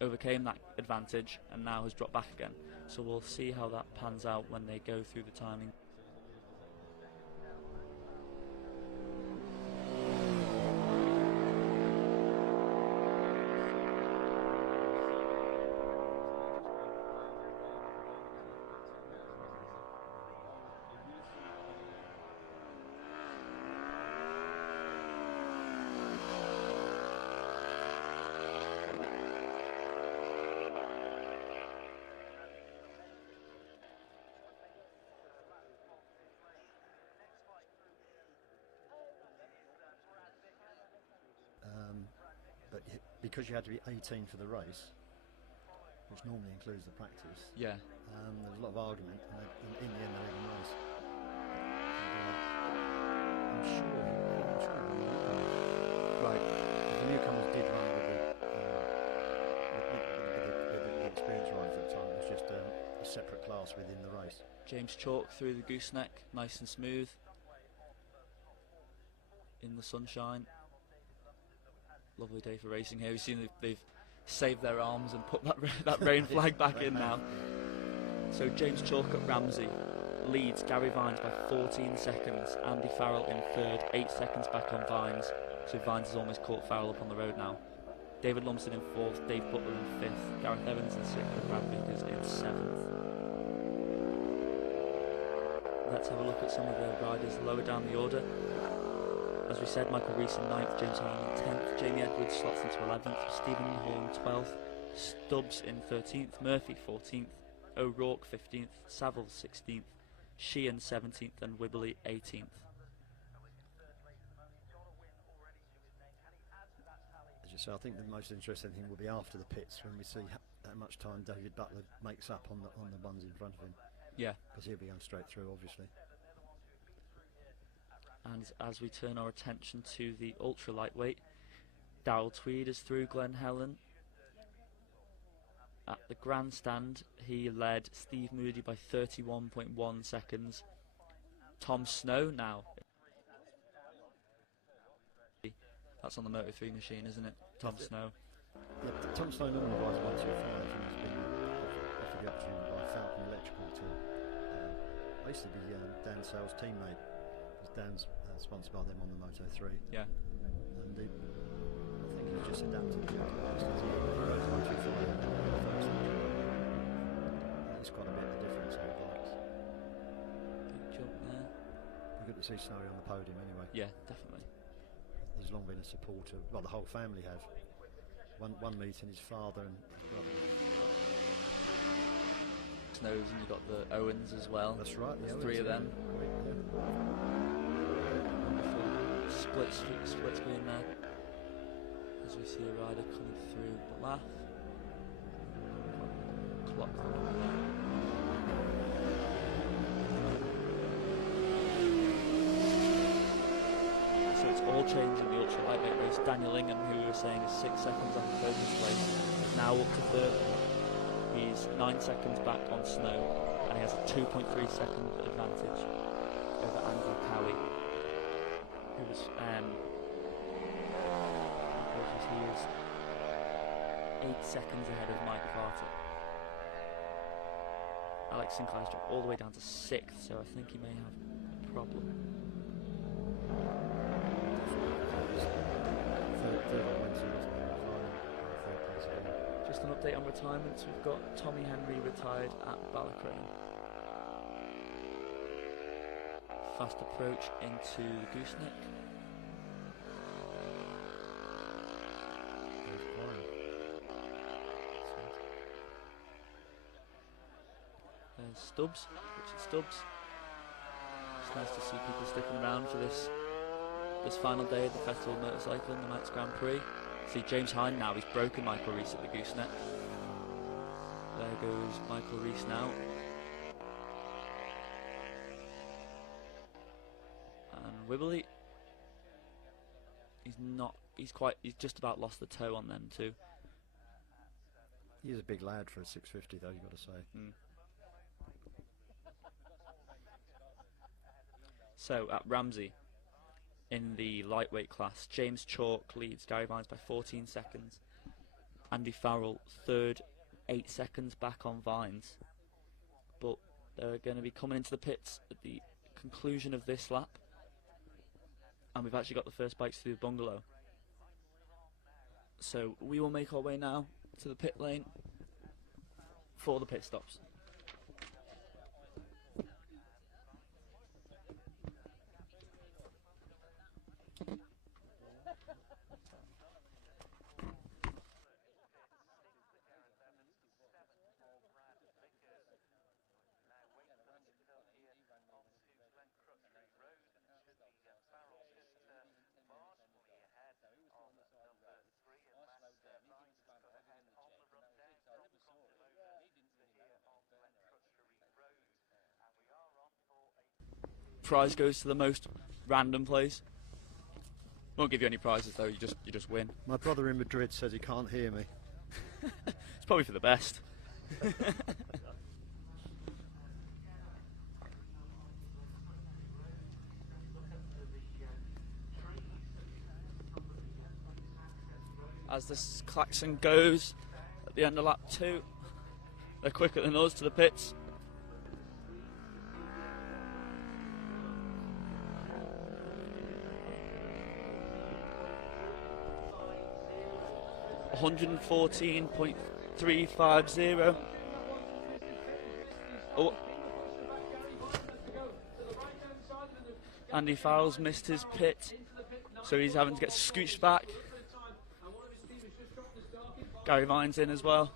overcame that advantage and now has dropped back again. So we'll see how that pans out when they go through the timing. But because you had to be 18 for the race, which normally includes the practice, Yeah. there was a lot of argument, and in the end they even race. I'm sure Right. the newcomers did run with the experienced riders at the time. It was just a separate class within the race. James Chalk through the gooseneck, nice and smooth in the sunshine. Lovely day for racing here. We've seen they've saved their arms and put that rain flag back in now. So James Chalk at Ramsey leads Gary Vines by 14 seconds. Andy Farrell in third, 8 seconds back on Vines. So Vines has almost caught Farrell up on the road now. David Lumsden in fourth, Dave Butler in fifth, Gareth Evans in sixth, and Brad Vickers in seventh. Let's have a look at some of the riders lower down the order. As we said, Michael Rees in 9th, James Hind in 10th, Jamie Edwards slots into 11th, Stephen Horn 12th, Stubbs in 13th, Murphy 14th, O'Rourke 15th, Saville 16th, Sheehan 17th, and Wibbly 18th. As you say, I think the most interesting thing will be after the pits when we see how much time David Butler makes up on the ones in front of him. Yeah. Because he'll be going straight through, obviously. And as we turn our attention to the ultra lightweight, Darrell Tweed is through Glen Helen. At the grandstand, he led Steve Moody by 31.1 seconds. Tom Snow now That's on the Moto3 machine, isn't it? Tom Snow. Yeah, Tom Snow normally rides 125, and he's been offered the opportunity by Falcon Electrical to basically be Dan Sale's teammate, because Dan's sponsored by them on the Moto3. Yeah. And I think he's just adapted to it. He rides 125 in the first one. It's quite a bit of a difference over bikes. Big jump there. Good to see Snowy on the podium anyway. Yeah, definitely. There's long been a supporter, well, the whole family have. One meeting, his father and his brother. Snows, and you've got the Owens as well. That's right. There's three of them. Wonderful split screen there. As we see a rider coming through the laugh. Clock the number there. So it's all changed in the ultra lightweight race. Daniel Ingham, who we were saying is 6 seconds off the podium place, is now up to third. He's 9 seconds back on Snow, and he has a 2.3 second advantage over Andrew Cowie, who was he is 8 seconds ahead of Mike Carter. Alex Sinclair's dropped all the way down to 6th, so I think he may have a problem. Third on Wednesday, wasn't he? Third place again. Just an update on retirements. We've got Tommy Henry retired at Ballacrane. Fast approach into the gooseneck. There's Stubbs, Richard Stubbs. It's nice to see people sticking around for this final day of the Festival of Motorcycling, the Manx Grand Prix. See James Hine now, he's broken Michael Rees at the gooseneck. There goes Michael Rees now. And Wibbley, he's just about lost the toe on them too. He's a big lad for a 650 though, you've got to say. So at Ramsey, in the lightweight class, James Chalk leads Gary Vines by 14 seconds. Andy Farrell third, 8 seconds back on Vines. But they're going to be coming into the pits at the conclusion of this lap. And we've actually got the first bikes through the Bungalow. So we will make our way now to the pit lane for the pit stops. Prize goes to the most random place. Won't give you any prizes though. You just win. My brother in Madrid says he can't hear me. It's probably for the best. As this klaxon goes at the end of lap 2, they're quicker than us to the pits. $114.350. Oh. Andy Farrell's missed his pit, so he's having to get scooched back. Gary Vines in as well.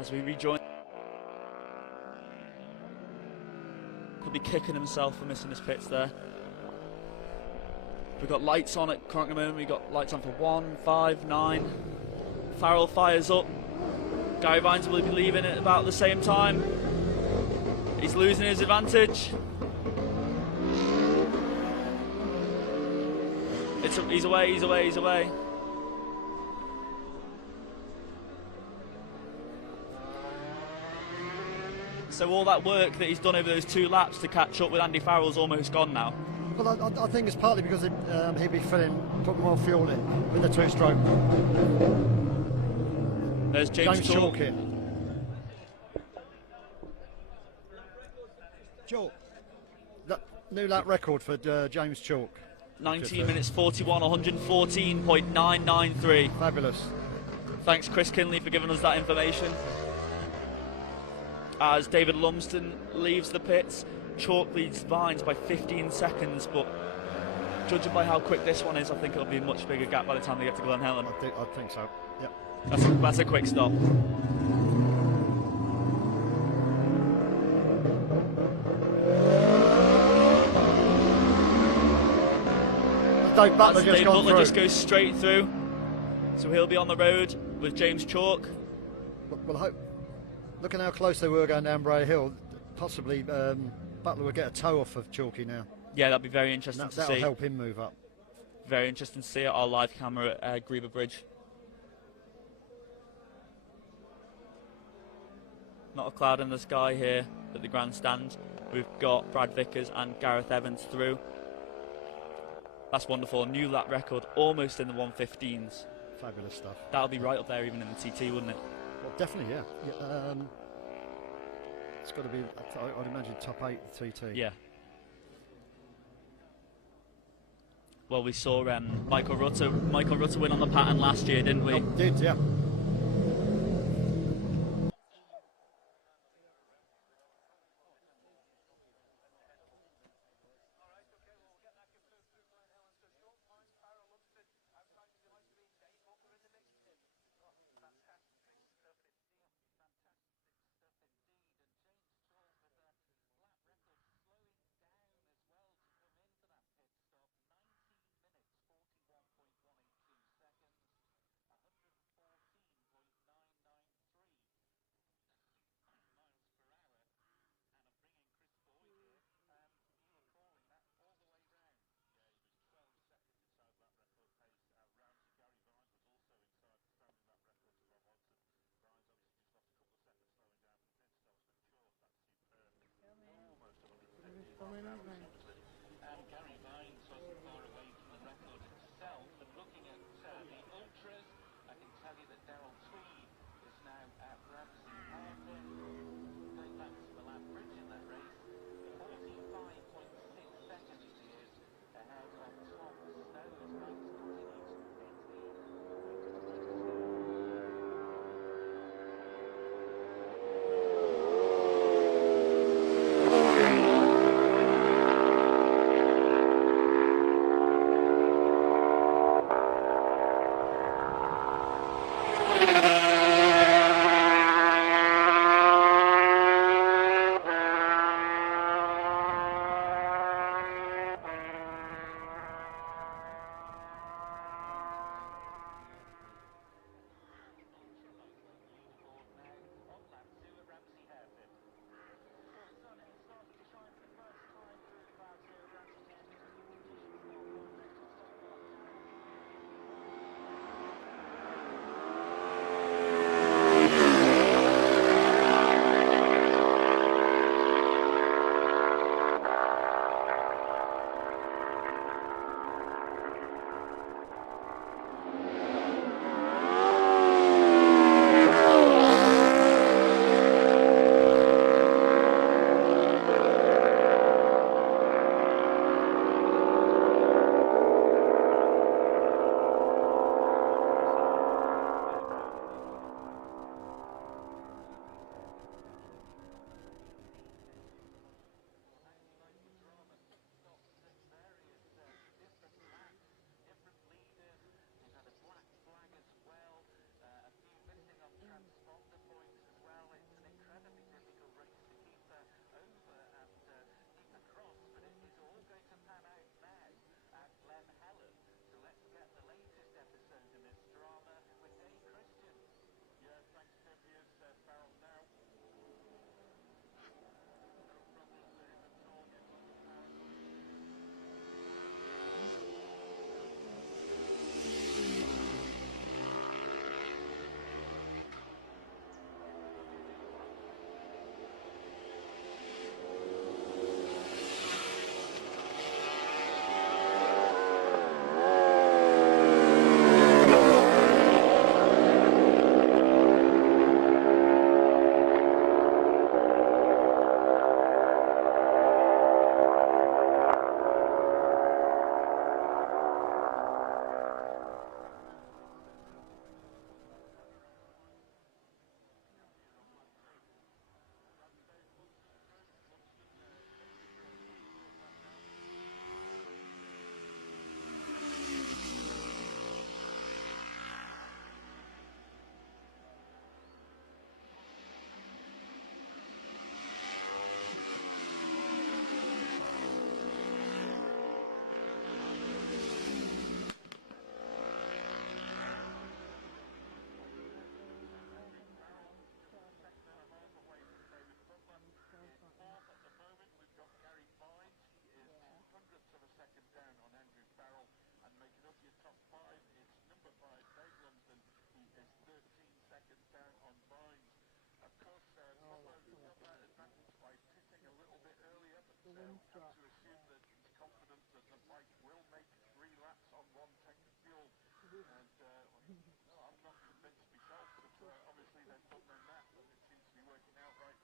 As we rejoin, could be kicking himself for missing his pits there. We've got lights on at current moment. We've got lights on for 1, 5, 9. Farrell fires up. Gary Vines will be leaving at about the same time. He's losing his advantage. he's away, he's away, he's away. So all that work that he's done over those 2 laps to catch up with Andy Farrell's almost gone now. Well, I think it's partly because he'll be putting more fuel in with the 2-stroke. There's James Chalk. in. Chalk. New lap record for James Chalk. 19 minutes 41, 114.993. Fabulous. Thanks, Chris Kinley, for giving us that information. As David Lumsden leaves the pits, Chalk leads Vines by 15 seconds, but judging by how quick this one is, I think it'll be a much bigger gap by the time they get to Glen Helen. I think so. Yep. That's a quick stop. Dave Butler just Dave gone Butler through. just goes straight through, so he'll be on the road with James Chalk. Well, looking how close they were going down Bray Hill, possibly Butler would get a toe off of Chalky now. Yeah, that'd be very interesting to That'll see. help him move up. Very interesting to see at our live camera at Griever Bridge. Not a cloud in the sky here at the grandstand. We've got Brad Vickers and Gareth Evans through. That's wonderful. New lap record, almost in the 115s. Fabulous stuff. That'll be right up there even in the TT, wouldn't it? Well, definitely, yeah. It's got to be, I'd imagine, top 8 TT. Yeah. Well, we saw Michael Rutter win on the pattern last year, didn't we? Oh, did, yeah.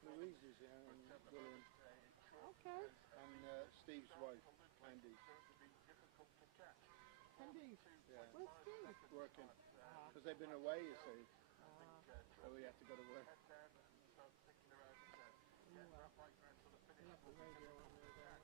Louise is here and William. Okay. And Steve's wife, Candy. Candice. Yeah. Where's Steve? Working. Because they've been away, you see. So we have to go to work. We'll have the radio on there then.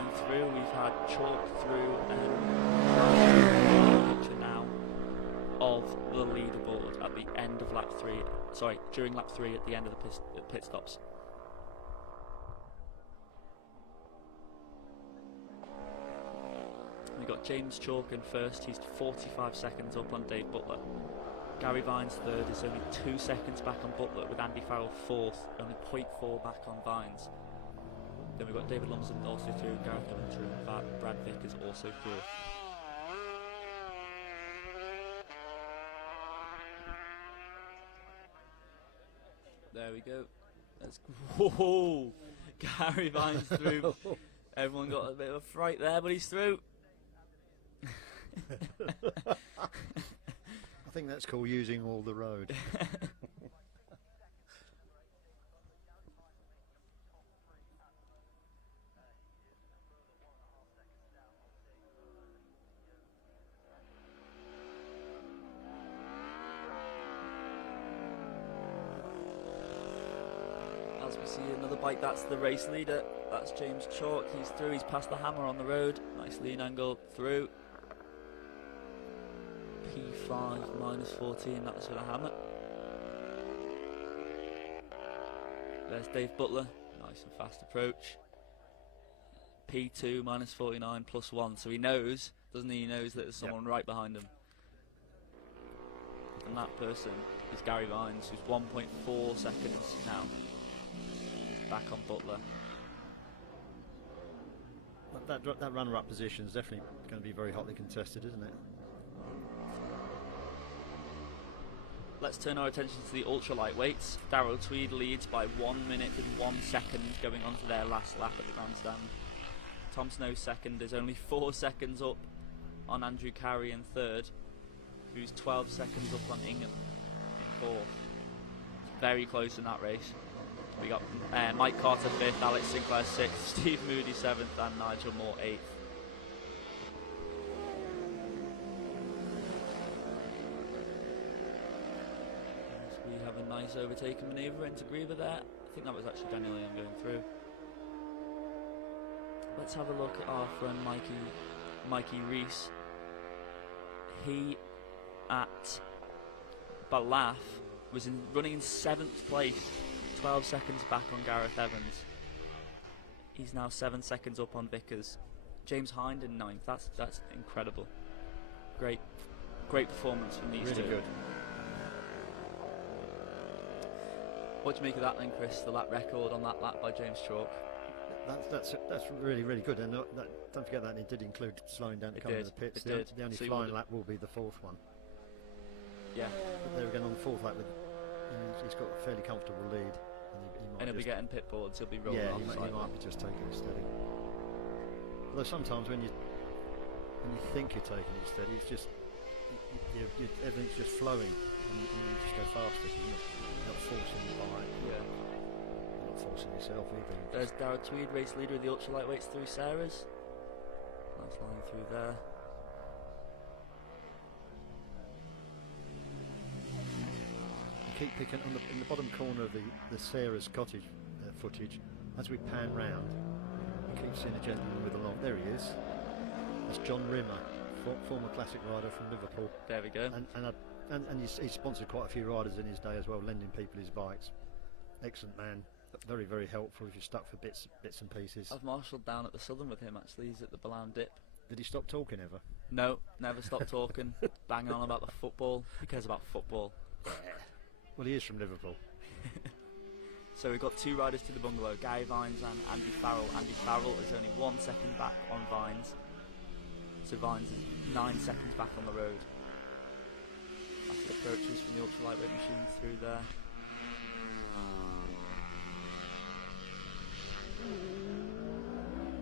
going through. We've had Chalk through and picture now of the leaderboard at the end of lap 3. Sorry, during lap 3 at the end of the pit stops. We've got James Chalk in first. He's 45 seconds up on Dave Butler. Gary Vines third is only 2 seconds back on Butler, with Andy Farrell fourth, only 0.4 back on Vines. Then we've got David Lumsden also through, Gareth Evans through, and Brad Vickers also through. There we go. Whoa! Gary Vines through. Everyone got a bit of a fright there, but he's through. I think that's called using all the road. As we see another bike, that's the race leader. That's James Chalk. He's through. He's past the hammer on the road. Nice lean angle through. P5 minus 14. That's with a hammer. There's Dave Butler. Nice and fast approach. P2 minus 49 plus 1. So he knows, doesn't he? He knows that there's someone right behind him. And that person is Gary Vines, who's 1.4 seconds now back on Butler. That runner-up position is definitely going to be very hotly contested, isn't it? Let's turn our attention to the ultra lightweights. Darryl Tweed leads by 1 minute and 1 second going on to their last lap at the grandstand. Tom Snow second is only 4 seconds up on Andrew Carey in third, who's 12 seconds up on Ingham in fourth. Very close in that race. We got Mike Carter 5th, Alex Sinclair 6th, Steve Moody 7th, and Nigel Moore 8th. We have a nice overtaking manoeuvre into Griever there. I think that was actually Daniel Young going through. Let's have a look at our friend Mikey Reese. He at Balaf was running in 7th place. 12 seconds back on Gareth Evans. He's now 7 seconds up on Vickers. James Hind in 9th. That's incredible. Great performance from these two. Really good. What do you make of that then, Chris? The lap record on that lap by James Chalk. That's really good. And don't forget that it did include slowing down to come into the pits. The only so flying lap will be the 4th one. Yeah. But there again on the 4th lap, he's got a fairly comfortable lead. And he'll be getting pit boards, he'll be rolling off. Yeah, he might be just taking it steady. Although sometimes when you think you're taking it steady, it's just everything's just flowing, and you just go faster. You're not forcing the bike. Yeah. You're not forcing yourself either. There's Darrell Tweed, race leader of the ultra lightweights through Sarah's. Nice line through there. Keep picking in the bottom corner of the Sarah's cottage footage. As we pan round, we keep seeing a gentleman with a long. There he is. That's John Rimmer, former classic rider from Liverpool. There we go. And he's sponsored quite a few riders in his day as well, lending people his bikes. Excellent man, but very, very helpful if you're stuck for bits and pieces. I've marshalled down at the Southern with him actually. He's at the Ballown Dip. Did he stop talking ever? No, never stopped talking. Banging on about the football. He cares about football. Well, he is from Liverpool. So we've got 2 riders to the Bungalow, Gary Vines and Andy Farrell. Andy Farrell is only 1 second back on Vines. So Vines is 9 seconds back on the road. Fast approaches from the ultra lightweight machine through there.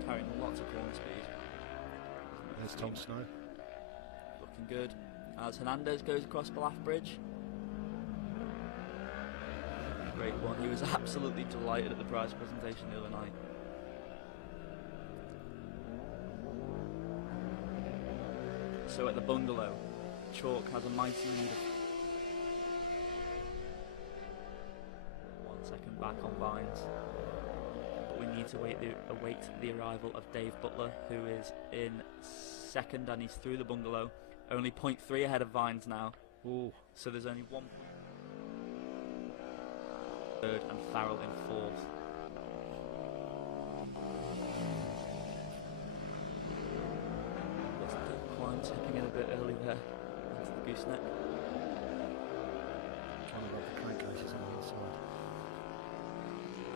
Carrying lots of corner speed. There's Tom Snow. Looking good. As Hernandez goes across Balaf Bridge. Great one. He was absolutely delighted at the prize presentation the other night. So at the Bungalow, Chalk has a mighty lead of 1 second back on Vines. But we need to await the arrival of Dave Butler, who is in second, and he's through the Bungalow. Only 0.3 ahead of Vines now. Ooh. So there's only one. Third, and Farrell in fourth. Quine tipping in a bit early there into the gooseneck. Trying to got the crankcases on the other side.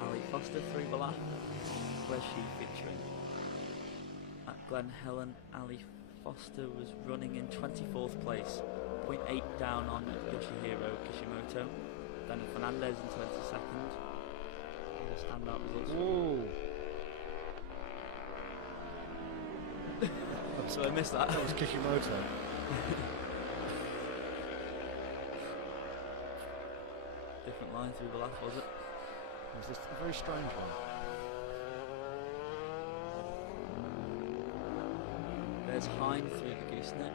Ali Foster through Ballath. Where's she featuring? At Glen Helen, Ali Foster was running in 24th place, 0.8 down on Yoshihiro Kishimoto. Then Fernandez in 22nd. The standout results. Ooh. So I missed that. That was Kishimoto. Different line through Ballath, was it? It was just a very strange one. There's Hine through the gooseneck.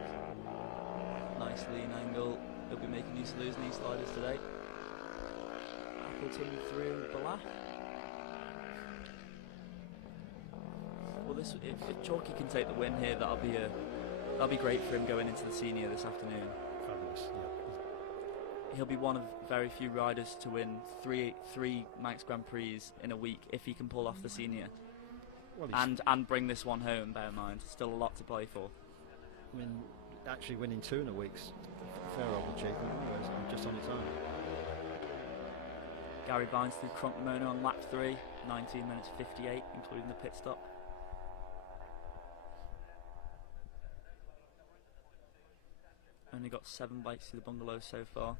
Nice lean angle. He'll be making use of those knee sliders today. Appleton through Ballath. Well, this if Chalky can take the win here, that'll be great for him going into the senior this afternoon. Fabulous. Yeah. He'll be one of very few riders to win three Manx Grand Prix in a week if he can pull off the senior. Well, and bring this one home, bear in mind. Still a lot to play for. I mean, actually winning 2 in a week's a fair old achievement, anyways, just on its own. Gary Vines through Crunkmona on lap 3, 19 minutes 58, including the pit stop. Only got 7 bikes through the Bungalow so far.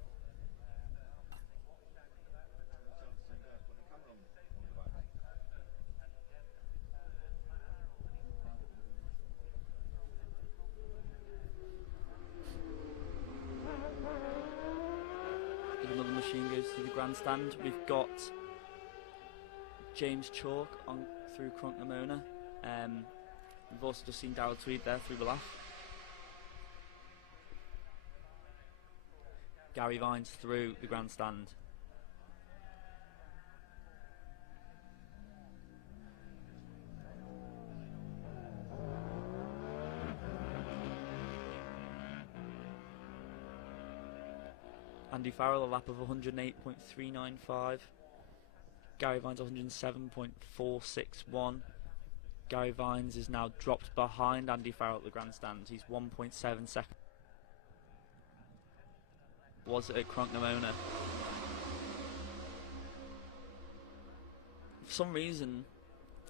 Another machine goes through the grandstand. We've got James Chalk on through Crunkmona. We've also just seen Darryl Tweed there through Ballath. Gary Vines through the grandstand. Andy Farrell a lap of 108.395. Gary Vines 107.461. Gary Vines is now dropped behind Andy Farrell at the grandstand. He's 1.7 seconds. Was it at Crunkmona? For some reason,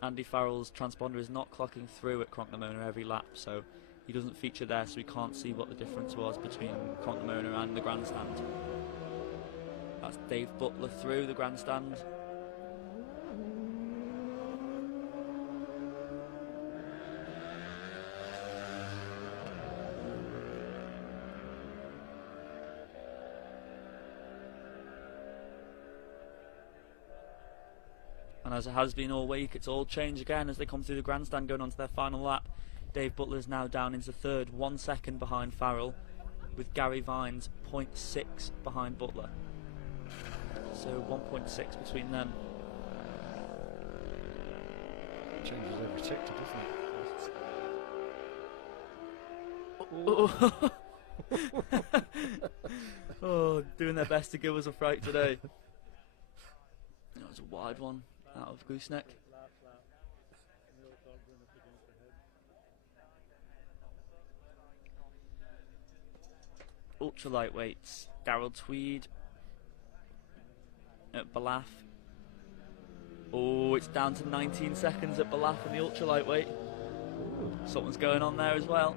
Andy Farrell's transponder is not clocking through at Crunkmona every lap, so he doesn't feature there, so we can't see what the difference was between Crunkmona and the grandstand. That's Dave Butler through the grandstand. And as it has been all week, it's all changed again as they come through the grandstand going on to their final lap. Dave Butler is now down into third, 1 second behind Farrell, with Gary Vines 0.6 behind Butler. So 1.6 between them. Changes every sector, doesn't it? Oh, doing their best to give us a fright today. That was a wide one out of Gooseneck. Ultra lightweights, Darryl Tweed at Ballath. Oh, it's down to 19 seconds at Ballath in the ultra lightweight. Something's going on there as well.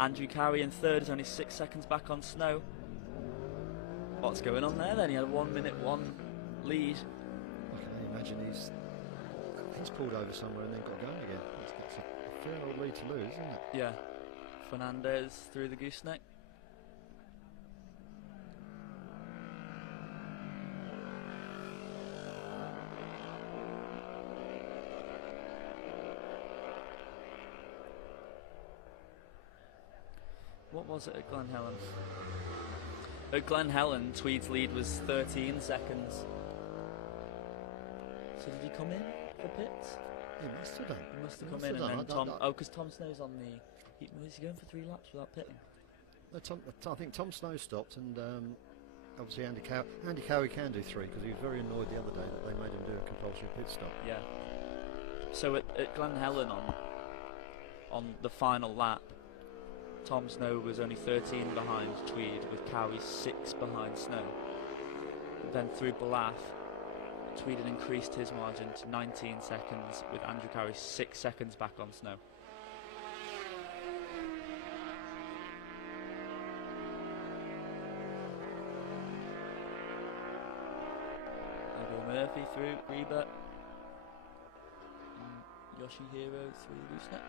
Andrew Carey in third is only 6 seconds back on Snow. What's going on there then? He had a 1 minute 1 lead. I can only imagine he's pulled over somewhere and then got going again. It's a fair old lead to lose, isn't it? Yeah. Fernandez through the gooseneck. What was it at Glen Helen? At Glen Helen, Tweed's lead was 13 seconds. So did he come in? the pits? He must have done. He must have He come in and then done. Tom. Oh, because Tom Snow's on the. Is he going for 3 laps without pitting? No, I think Tom Snow stopped, and obviously Andy Cowie can do 3 because he was very annoyed the other day that they made him do a compulsory pit stop. Yeah. So at Glen Helen on the final lap, Tom Snow was only 13 behind Tweed, with Cowie 6 behind Snow. Then through Ballath, Tweed had increased his margin to 19 seconds, with Andrew Cowie 6 seconds back on Snow. Murphy through Reba, Yoshihiro through the gooseneck.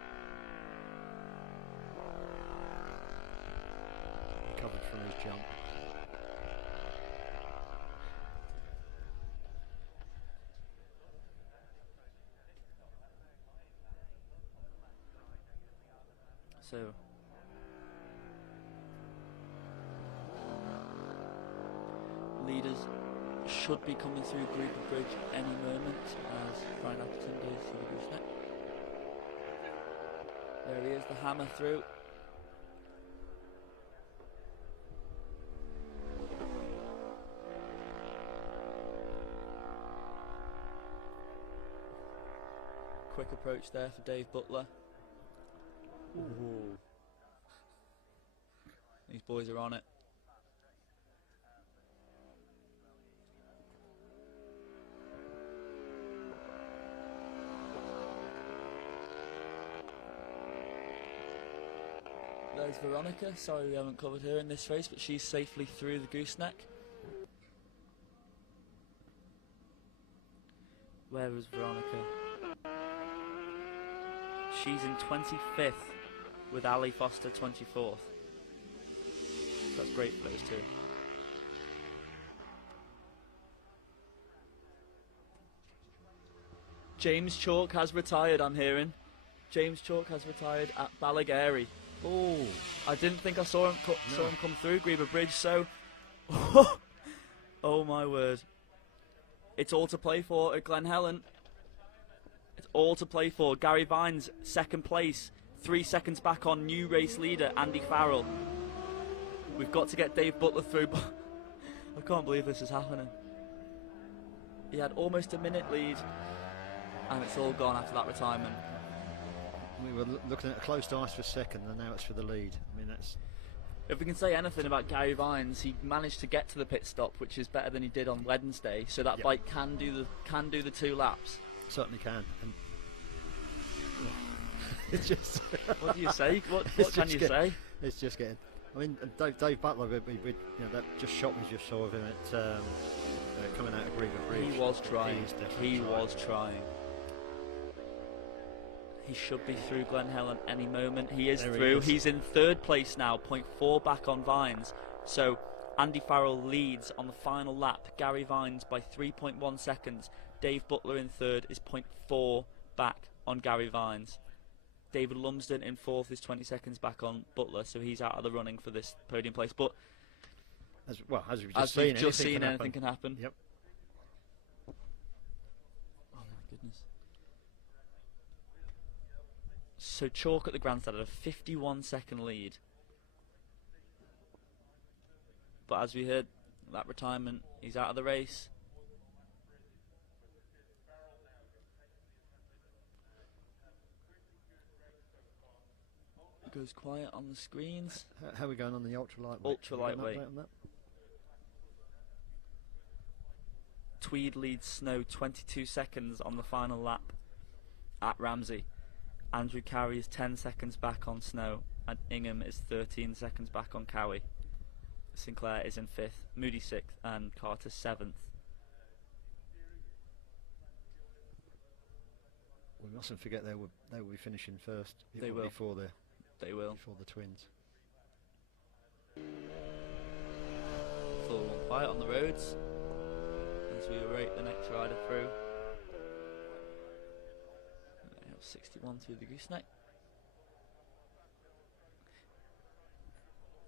Recovered from his jump. So leaders should be coming through Group Bridge any moment as Brian Appleton goes through the gooseneck. There he is, the hammer through. Quick approach there for Dave Butler. Ooh. These boys are on it. There's Veronica. Sorry we haven't covered her in this race, but she's safely through the gooseneck. Where was Veronica? She's in 25th with Ali Foster 24th. That's great for those two. James Chalk has retired, I'm hearing. James Chalk has retired at Ballagary. Oh, I didn't think I saw him come through Greba Bridge, so... oh my word. It's all to play for at Glen Helen. It's all to play for. Gary Vines, second place. 3 seconds back on new race leader, Andy Farrell. We've got to get Dave Butler through, but I can't believe this is happening. He had almost a minute lead, and it's all gone after that retirement. We were looking at a close ice for second, and now it's for the lead. I mean, that's... If we can say anything about Gary Vines, he managed to get to the pit stop, which is better than he did on Wednesday. So that bike can do the 2 laps. Certainly can. And it's just... what do you say? What can you say? It's just getting... I mean, Dave Butler, that just shot me just saw of him at coming out of Greba Bridge. He was trying. He trying. was trying. He should be through Glen Helen any moment. He is through. He's in 3rd place now, 0.4 back on Vines. So Andy Farrell leads on the final lap. Gary Vines by 3.1 seconds. Dave Butler in 3rd is 0.4 back on Gary Vines. David Lumsden in 4th is 20 seconds back on Butler, so he's out of the running for this podium place. But as we've just seen, anything can happen. Yep. Oh my goodness. So Chalk at the grandstand had a 51-second lead. But as we heard, that retirement, he's out of the race. Goes quiet on the screens. How are we going on the ultralight? Ultralight. Tweed leads Snow 22 seconds on the final lap at Ramsey. Andrew Cowie is 10 seconds back on Snow, and Ingham is 13 seconds back on Cowie. Sinclair is in 5th, Moody 6th, and Carter 7th. We mustn't forget they will be finishing first. They will. Before the twins. Full quiet on the roads as we await the next rider through. 61 through the gooseneck.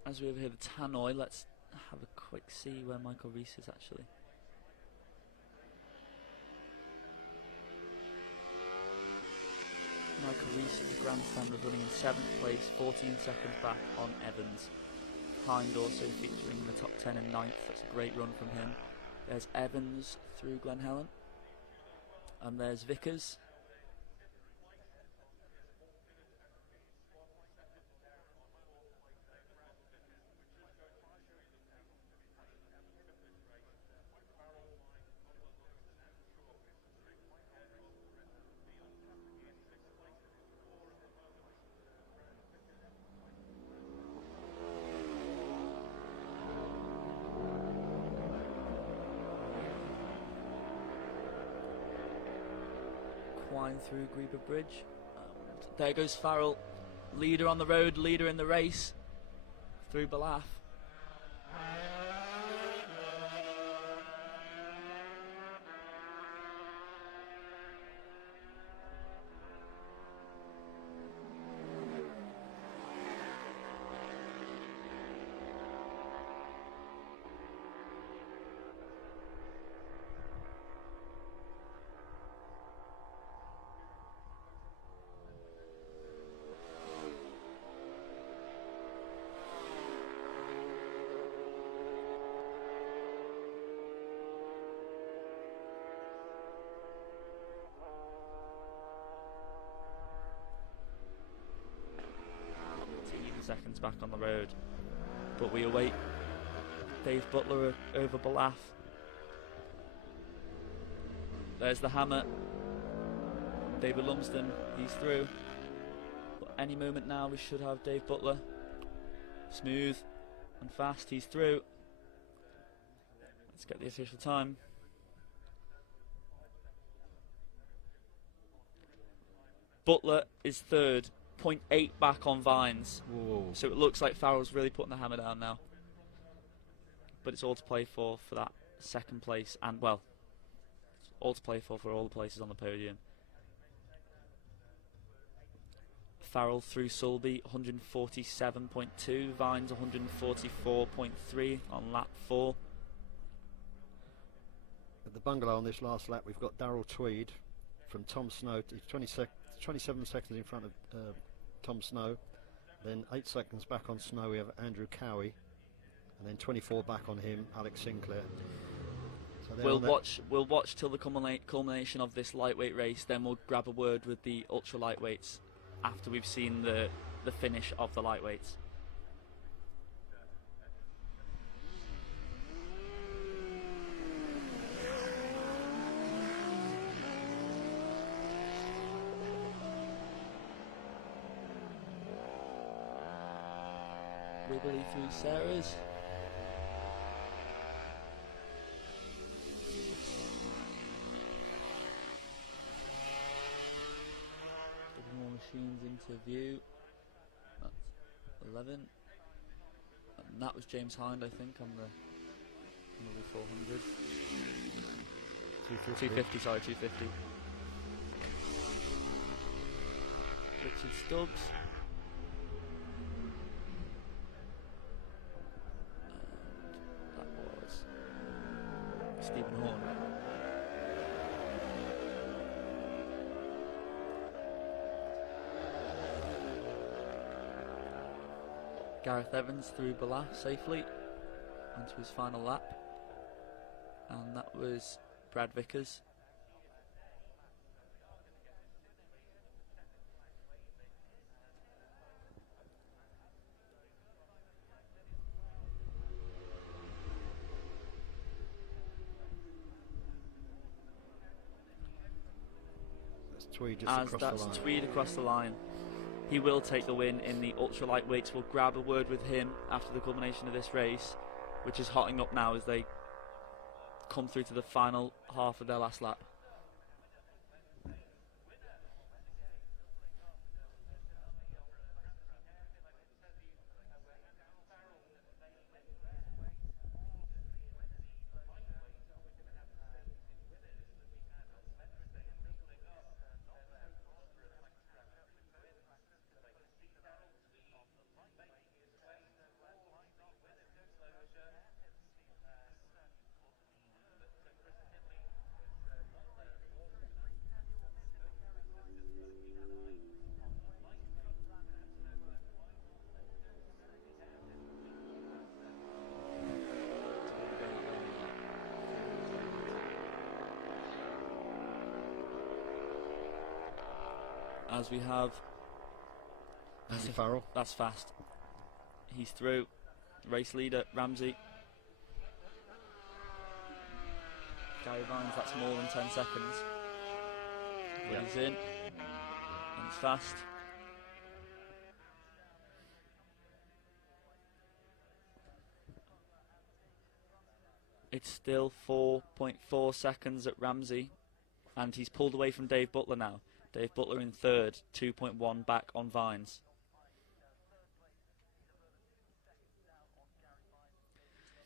As we overhear the tannoy, let's have a quick see where Michael Rees is actually. Now Carisse at the grandstand was running in 7th place, 14 seconds back on Evans. Hind also featuring in the top 10 and 9th. That's a great run from him. There's Evans through Glen Helen. And there's Vickers. Quine through Greba Bridge. And there goes Farrell, leader on the road, leader in the race, through Balaf. Seconds back on the road, but we await Dave Butler over Balaf. There's the hammer. David Lumsden, he's through. But any moment now we should have Dave Butler. Smooth and fast, he's through. Let's get the official time. Butler is third. 0.8 back on Vines. Whoa. So it looks like Farrell's really putting the hammer down now. But it's all to play for that second place, and well, all to play for all the places on the podium. Farrell through Sulby, 147.2, Vines 144.3 on lap 4. At the Bungalow on this last lap, we've got Darryl Tweed from Tom Snow. He's 27 seconds in front of Tom Snow. Then 8 seconds back on Snow, we have Andrew Cowie. And then 24 back on him, Alex Sinclair. So we'll watch till the culmination of this lightweight race, then we'll grab a word with the ultra lightweights after we've seen the finish of the lightweights. Wiggly through Sarah's. More machines into view. That's 11. And that was James Hind, I think, on the 400. 250, sorry, 250. Richard Stubbs. And that was Stephen Horn. Gareth Evans through Balaf safely onto his final lap, and that was Brad Vickers. That's Tweed just across the line. That's Tweed across the line. He will take the win in the ultra lightweights. We'll grab a word with him after the culmination of this race, which is hotting up now as they come through to the final half of their last lap. as we have Andy Farrell. That's fast. He's through. Race leader Ramsey. Gary Vines, that's more than 10 seconds. But he's in. And it's fast. It's still 4.4 seconds at Ramsey. And he's pulled away from Dave Butler now. Dave Butler in third, 2.1 back on Vines.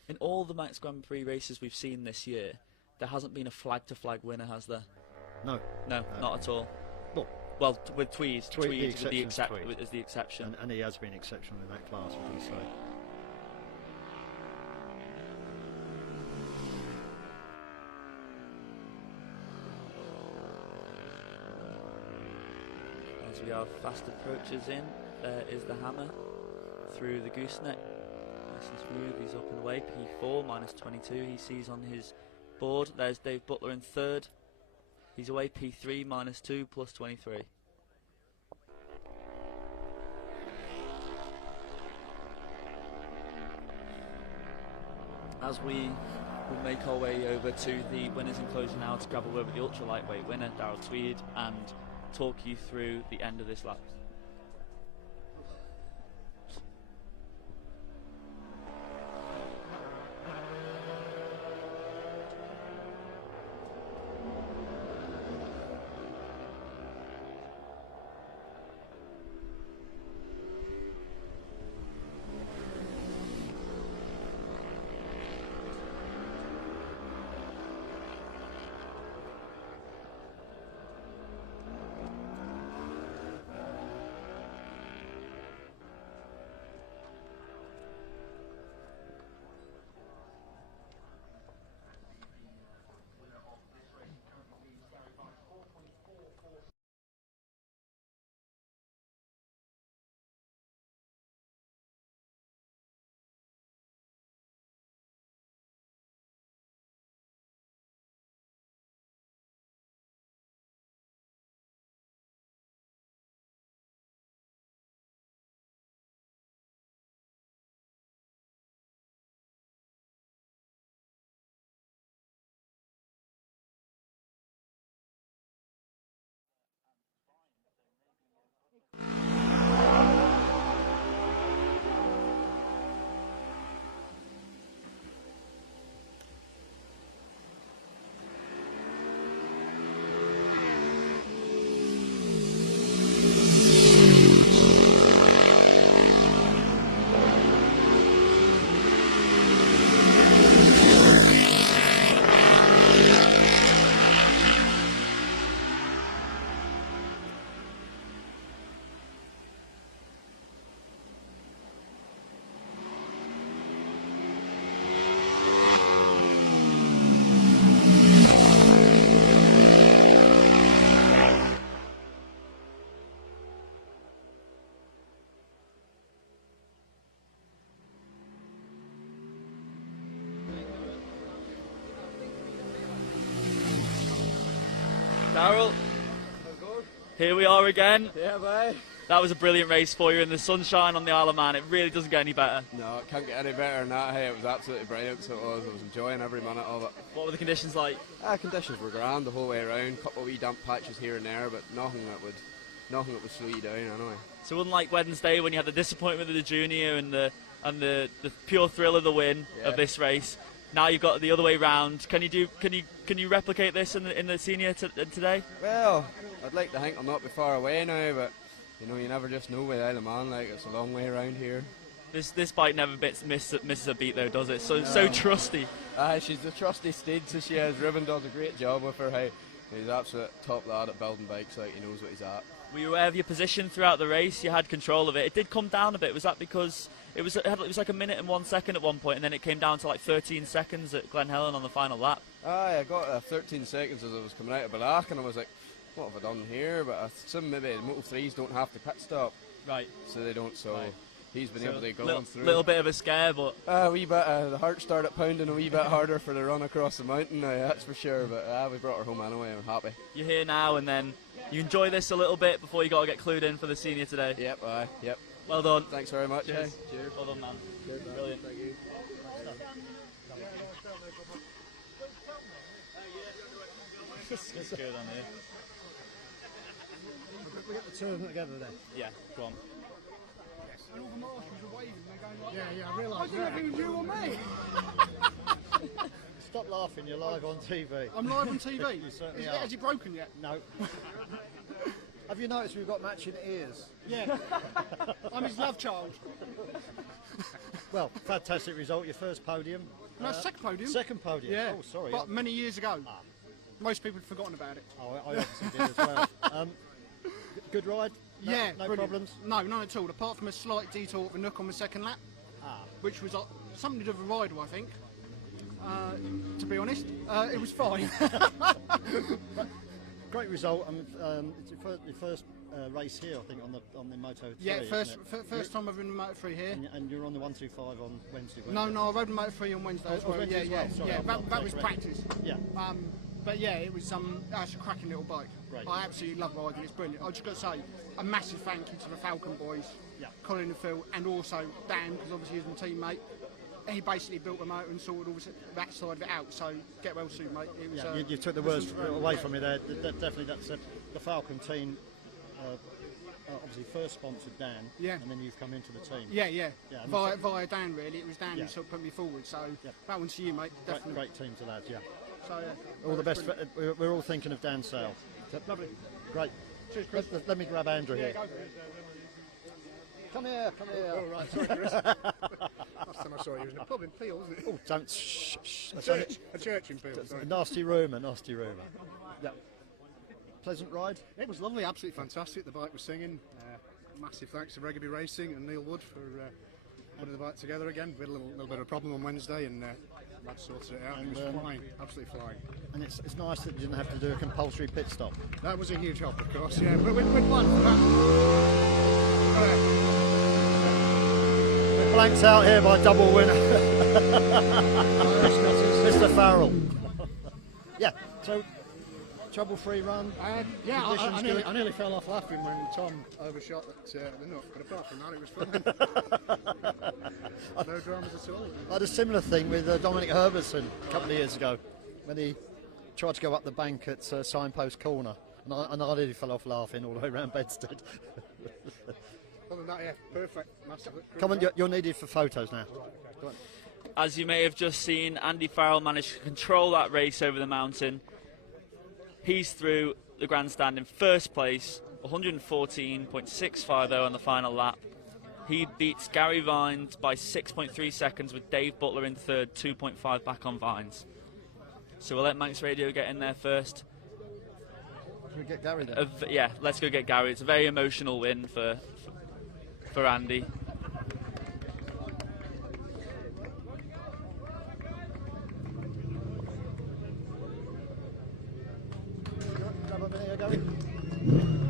In all the Manx Grand Prix races we've seen this year, there hasn't been a flag-to-flag winner, has there? No. No, not at all. Well, with Tweed is the exception. And he has been exceptional in that class, would you say? As we have fast approaches in, there is the hammer through the gooseneck. Nice and smooth, he's up and away. P4, minus 22, he sees on his board. There's Dave Butler in third. He's away, P3, minus 2, plus 23. As we will make our way over to the winners' enclosure now to grab a word with the ultra lightweight winner, Darryl Tweed, and talk you through the end of this lap. Darryl, here we are again. Yeah, boy. That was a brilliant race for you in the sunshine on the Isle of Man. It really doesn't get any better. No, it can't get any better than that. Hey, it was absolutely brilliant, so it was. I was enjoying every minute of it. What were the conditions like? Conditions were grand the whole way around. Couple of wee damp patches here and there, but nothing that would slow you down anyway. So unlike Wednesday when you had the disappointment of the junior and the pure thrill of the win of this race, now you've got the other way round. Can you replicate this in the senior today? Well, I'd like to think I'll not be far away now, but you know, you never just know with Isle of Man. Like, it's a long way around here. This bike never misses a beat though, does it? So trusty. She's a trusty steed, so she is. Ruben does a great job with her. Hey, he's absolute top lad at building bikes. Like, he knows what he's at. Were you aware of your position throughout the race? You had control of it. It did come down a bit. Was that because it was like a minute and 1 second at one point, and then it came down to like 13 seconds at Glen Helen on the final lap? I got 13 seconds as I was coming out of Balak, and I was like, what have I done here? But I assume maybe Moto 3s don't have to pit stop. Right. So they don't, so... Right. he's been able to go on through. Little bit of a scare, but A wee bit, the heart started pounding a wee bit harder for the run across the mountain now, that's for sure, but we brought her home anyway, I'm happy. you're here now, and then you enjoy this a little bit before you got to get clued in for the senior today. Yep, yep. Well done. Thanks very much. Cheers. Cheers. Well done, man. Cheers, man. Brilliant. Thank you. It's good on here. We get the two of them together then. Yeah, go on. And all the marshals are waving, they're going like, Yeah, I realise. I didn't think it was you or me. Stop laughing, you're live on TV. I'm live on TV. You certainly are. Has it broken yet? No. Have you noticed we've got matching ears? Yeah. I'm his love child. Well, fantastic result. Your first podium. No, second podium. Second podium. Yeah. Oh, sorry. But many years ago. Most people had forgotten about it. Oh, I obviously did as well. Good ride? No, Yeah. No brilliant. problems? No, none at all. Apart from a slight detour of a nook on the second lap, which was something to do with the rider, I think. To be honest, it was fine. Great result. It's your first race here, I think, on the Moto 3. Yeah, isn't it? first time I've ridden Moto 3 here. And you're on the 125 on Wednesday. No, I rode Moto 3 on Wednesday as well. Wednesday as well. Sorry, That was practice. Yeah. But yeah, it was that's a cracking little bike. Great. I absolutely love riding. It's brilliant. I just got to say a massive thank you to the Falcon boys, Yeah. Colin and Phil, and also Dan, because obviously he's my teammate. He basically built the motor and sorted all that side of it out. So get well soon, mate. It was, Yeah, you took the words away from me there. Definitely, that's the Falcon team. Obviously, first sponsored Dan, Yeah. and then you've come into the team. Yeah. and Via Dan, really. It was Dan Yeah. who sort of put me forward. So Yeah. that one's to you, mate. Definitely. Great team to lads, yeah. So, All the best. We're all thinking of Dan Sale. Lovely. Great. Cheers, Chris. Let me grab Andrew here. Go for it. Come here. Oh, right, sorry, Chris. Last time I saw you was in a pub in Peel, wasn't it? Oh, don't. Shh. That's A church in Peel, a sorry. nasty rumour. Yeah. Pleasant ride. It was lovely, absolutely fantastic. The bike was singing. Massive thanks to Rugby Racing and Neil Wood for putting the bike together again. We had a little bit of a problem on Wednesday and Matt sorted it out. And, it was flying, absolutely flying. And it's nice that you didn't have to do a compulsory pit stop. That was a huge help, of course, yeah. But we'd won for that. We're blanked out here by double winner, Mr. Farrell. Yeah, so trouble-free run. Yeah, Conditions good? I nearly fell off laughing when Tom overshot the nook, but apart from that, it was fine. No dramas at all. I had a similar thing with Dominic Herbertson a couple of years ago when he tried to go up the bank at Signpost Corner, and I nearly fell off laughing all the way around Bedstead. Other than that, yeah, perfect. Massive. Come on, you're needed for photos now. Go on. As you may have just seen, Andy Farrell managed to control that race over the mountain. He's through the grandstand in first place, 114.650 on the final lap. He beats Gary Vines by 6.3 seconds with Dave Butler in third, 2.5 back on Vines. So we'll let Manx Radio get in there first. Should we get Gary then? Yeah, let's go get Gary. It's a very emotional win for Andy. Grab up in here, Gary.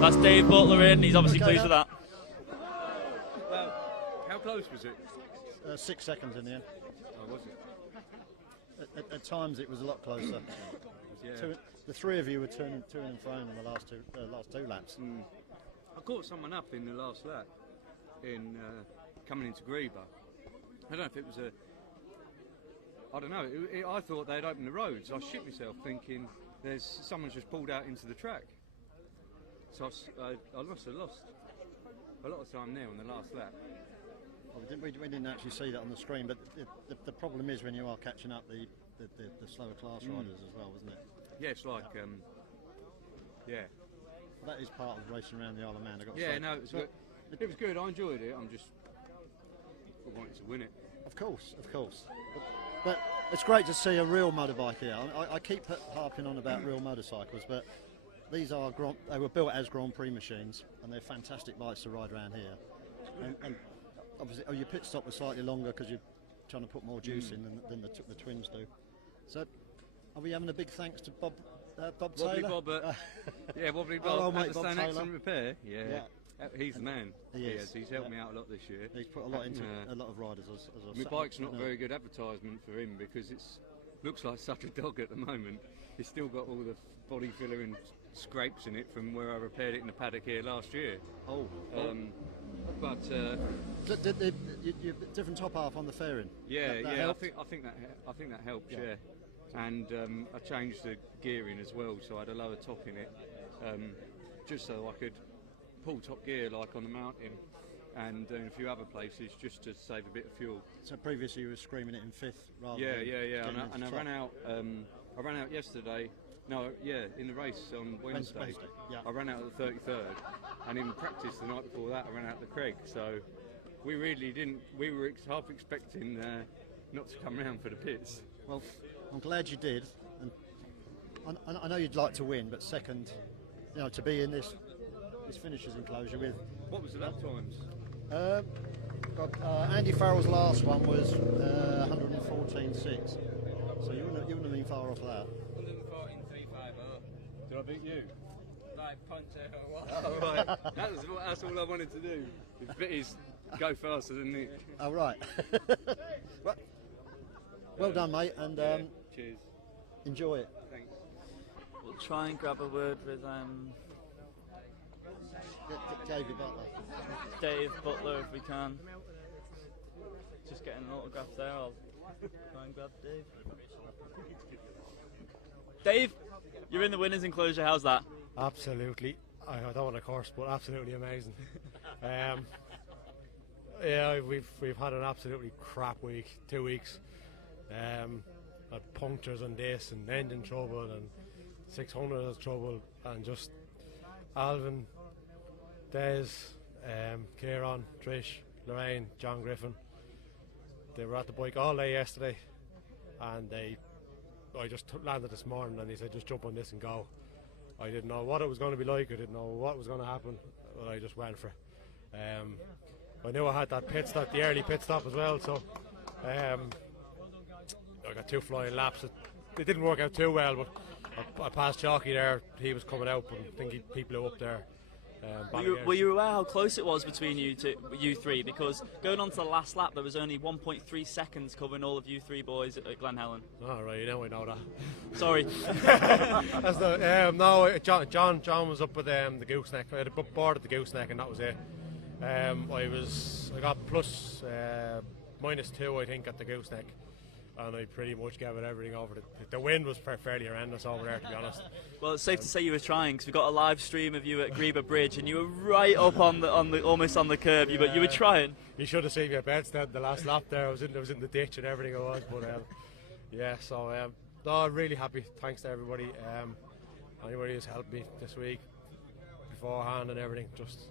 That's Dave Butler in. He's obviously Okay, pleased with that. Well, how close was it? 6 seconds in the end. Oh, was it? At times it was a lot closer. Yeah. The three of you were turning to and fro in the last two laps. I caught someone up in the last lap in coming into Greba. I don't know if it was I don't know. I thought they'd opened the roads. I shit myself thinking someone's just pulled out into the track. So I must have lost a lot of time there on the last lap. Well, we didn't actually see that on the screen, but the problem is when you are catching up the slower class riders as well, isn't it? Yeah, it's like yeah. That is part of racing around the Isle of Man. I got to Yeah, say. no, it was good. It was good. I enjoyed it. I wanted to win it. Of course. But it's great to see a real motorbike here. I keep harping on about real motorcycles, but these are they were built as Grand Prix machines, and they're fantastic bikes to ride around here. And obviously, your pit stop was slightly longer because you're trying to put more juice in than the twins do. So, are we having a big thanks to Bob Bob Wobbly Taylor. Bob. Yeah, Wobbly Our old Bob. mate Bob Understand Taylor. Excellent Repair. Yeah. He's the man. He is. He's helped me out a lot this year. He's put a lot into a lot of riders. As I My say. bike's not very good advertisement for him because it's looks like such a dog at the moment. It's still got all the body filler and scrapes in it from where I repaired it in the paddock here last year. But Did the different top half on the fairing? yeah, that I helped? think that helped. Yeah, and I changed the gearing as well, so I had a lower top in it, just so I could pull top gear like on the mountain, and in a few other places just to save a bit of fuel. So previously you were screaming it in fifth rather Yeah, than getting and into I top. ran out. I ran out yesterday. No, yeah, in the race on Wednesday. Yeah. I ran out at the 33rd, and in practice the night before that I ran out the Craig. So we really didn't. We were half expecting not to come round for the pits. Well, I'm glad you did, and I know you'd like to win, but second, to be in this finishers enclosure with. What was the lap times? Andy Farrell's last one was 114.6, so you wouldn't have been far off that. 114.350. Did I beat you? Like punch Oh, right. That's all I wanted to do. The bit is go faster than Nick. Oh right. Well done, mate, and Cheers. enjoy it. Thanks. We'll try and grab a word with David Butler. Dave Butler if we can. Just getting an autograph there. I'll try and grab Dave. Dave, you're in the winners enclosure. How's that? Absolutely. I don't want to curse, but absolutely amazing. Yeah, we've had an absolutely crap week, 2 weeks. Had punctures on this and engine trouble and 600 trouble, and just Alvin, Des, Kieran, Trish, Lorraine, John Griffin. They were at the bike all day yesterday, and I just landed this morning and he said just jump on this and go. I didn't know what it was going to be like, I didn't know what was going to happen, but I just went for it. I knew I had that pit stop, the early pit stop as well, so I got 2 flying laps. It didn't work out too well, but I passed Chalky there, he was coming out, but I think he blew up there. Were you aware how close it was between you three? Because going on to the last lap, there was only 1.3 seconds covering all of you three boys at Glen Helen. Oh, right, I know that. Sorry. No, John was up with the gooseneck. I had a board at the gooseneck, and that was it. I got plus -2, I think, at the gooseneck, and I pretty much gave it everything over. The wind was fairly horrendous over there, to be honest. Well, it's safe to say you were trying, because we got a live stream of you at Greba Bridge, and you were right up on the almost on the curb. You were trying. You should have seen me at Bedstead the last lap there. I was in the ditch and everything. I was, but yeah. So no, I'm really happy. Thanks to everybody. Anybody who's helped me this week beforehand and everything. Just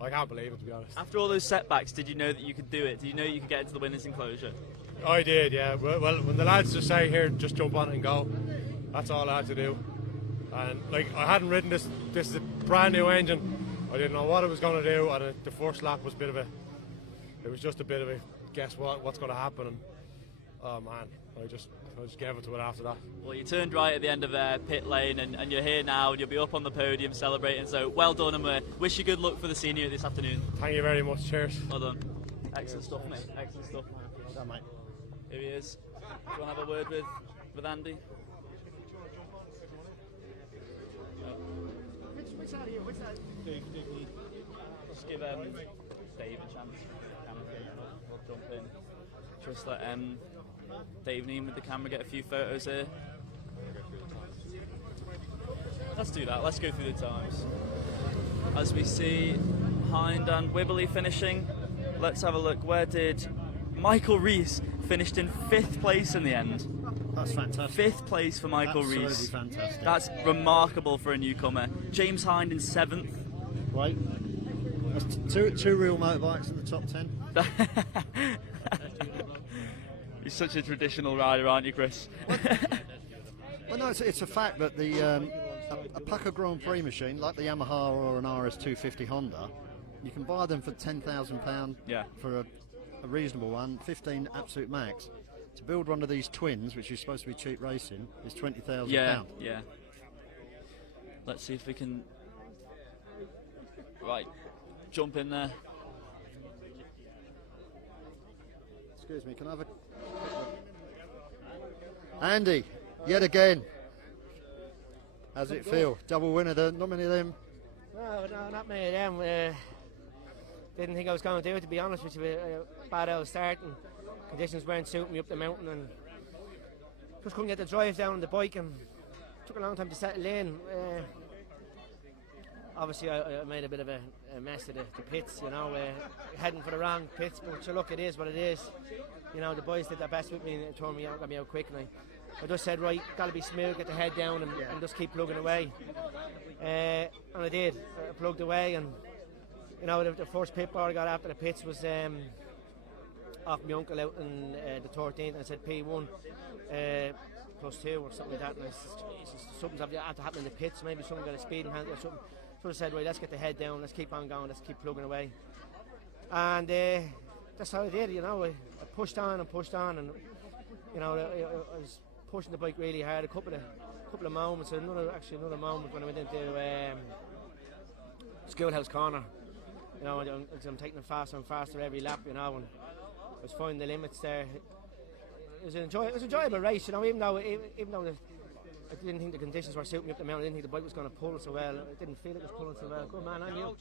I can't believe it, to be honest. After all those setbacks, did you know that you could do it? Did you know you could get into the winners' enclosure? I did, yeah. Well, when the lads just say here, just jump on it and go, that's all I had to do. And like, I hadn't ridden this is a brand new engine. I didn't know what it was going to do, and the first lap was just a bit of a guess what's going to happen. And oh man, I just gave it to it after that. Well, you turned right at the end of pit lane, and you're here now, and you'll be up on the podium celebrating. So well done, and we wish you good luck for the senior this afternoon. Thank you very much. Cheers. Well done. Excellent stuff, mate. Excellent stuff. Well done, mate. Here he is. Do you want to have a word with Andy? Which side are you? Which side? Just give Dave a chance. We'll jump in. Just let Dave and Ian with the camera get a few photos here. Let's do that. Let's go through the times. As we see Hind and Wibbly finishing, let's have a look. Where did Michael Rees finished in 5th place in the end? That's fantastic. 5th place for Michael Absolutely Rees. fantastic. That's remarkable for a newcomer. James Hind in 7th. Right. That's two real motorbikes in the top 10. You're such a traditional rider, aren't you, Chris? Well, no, it's a fact that a Pucker Grand Prix machine, like the Yamaha or an RS250 Honda, you can buy them for £10,000 for a reasonable one, 15 absolute max. To build one of these twins, which is supposed to be cheap racing, is £20,000. Yeah. Let's see if we can. Right, jump in there. Excuse me, can I have a... Andy, yet again. How's it feel? Double winner, not many of them. No, not many of them. Didn't think I was going to do it, to be honest with you. A bad old start, and conditions weren't suiting me up the mountain, and just couldn't get the drive down on the bike, and took a long time to settle in. Obviously, I made a bit of a mess of the pits, you know, heading for the wrong pits, but so look, it is what it is. You know, the boys did their best with me and turned me out, got me out quick, and I just said, right, got to be smooth, get the head down and just keep plugging away. And I did. I plugged away, and you know, the first pit bar I got after the pits was off my uncle out in the 13th, and I said P1 +2 or something like that, and I said, Jesus, something's had to happen in the pits, maybe someone got a speeding hand or something. So I said, right, let's get the head down, let's keep on going, let's keep plugging away. And that's how I did, you know. I pushed on, and you know, I was pushing the bike really hard. A couple of moments, another moment when I went into Schoolhouse Corner. You know, I'm taking it faster and faster every lap, you know, and I was finding the limits there. It was an enjoyable race, you know, even though I didn't think the conditions were suiting me up the mountain. I didn't think the bike was going to pull so well. I didn't feel it was pulling so well. Good man, on you.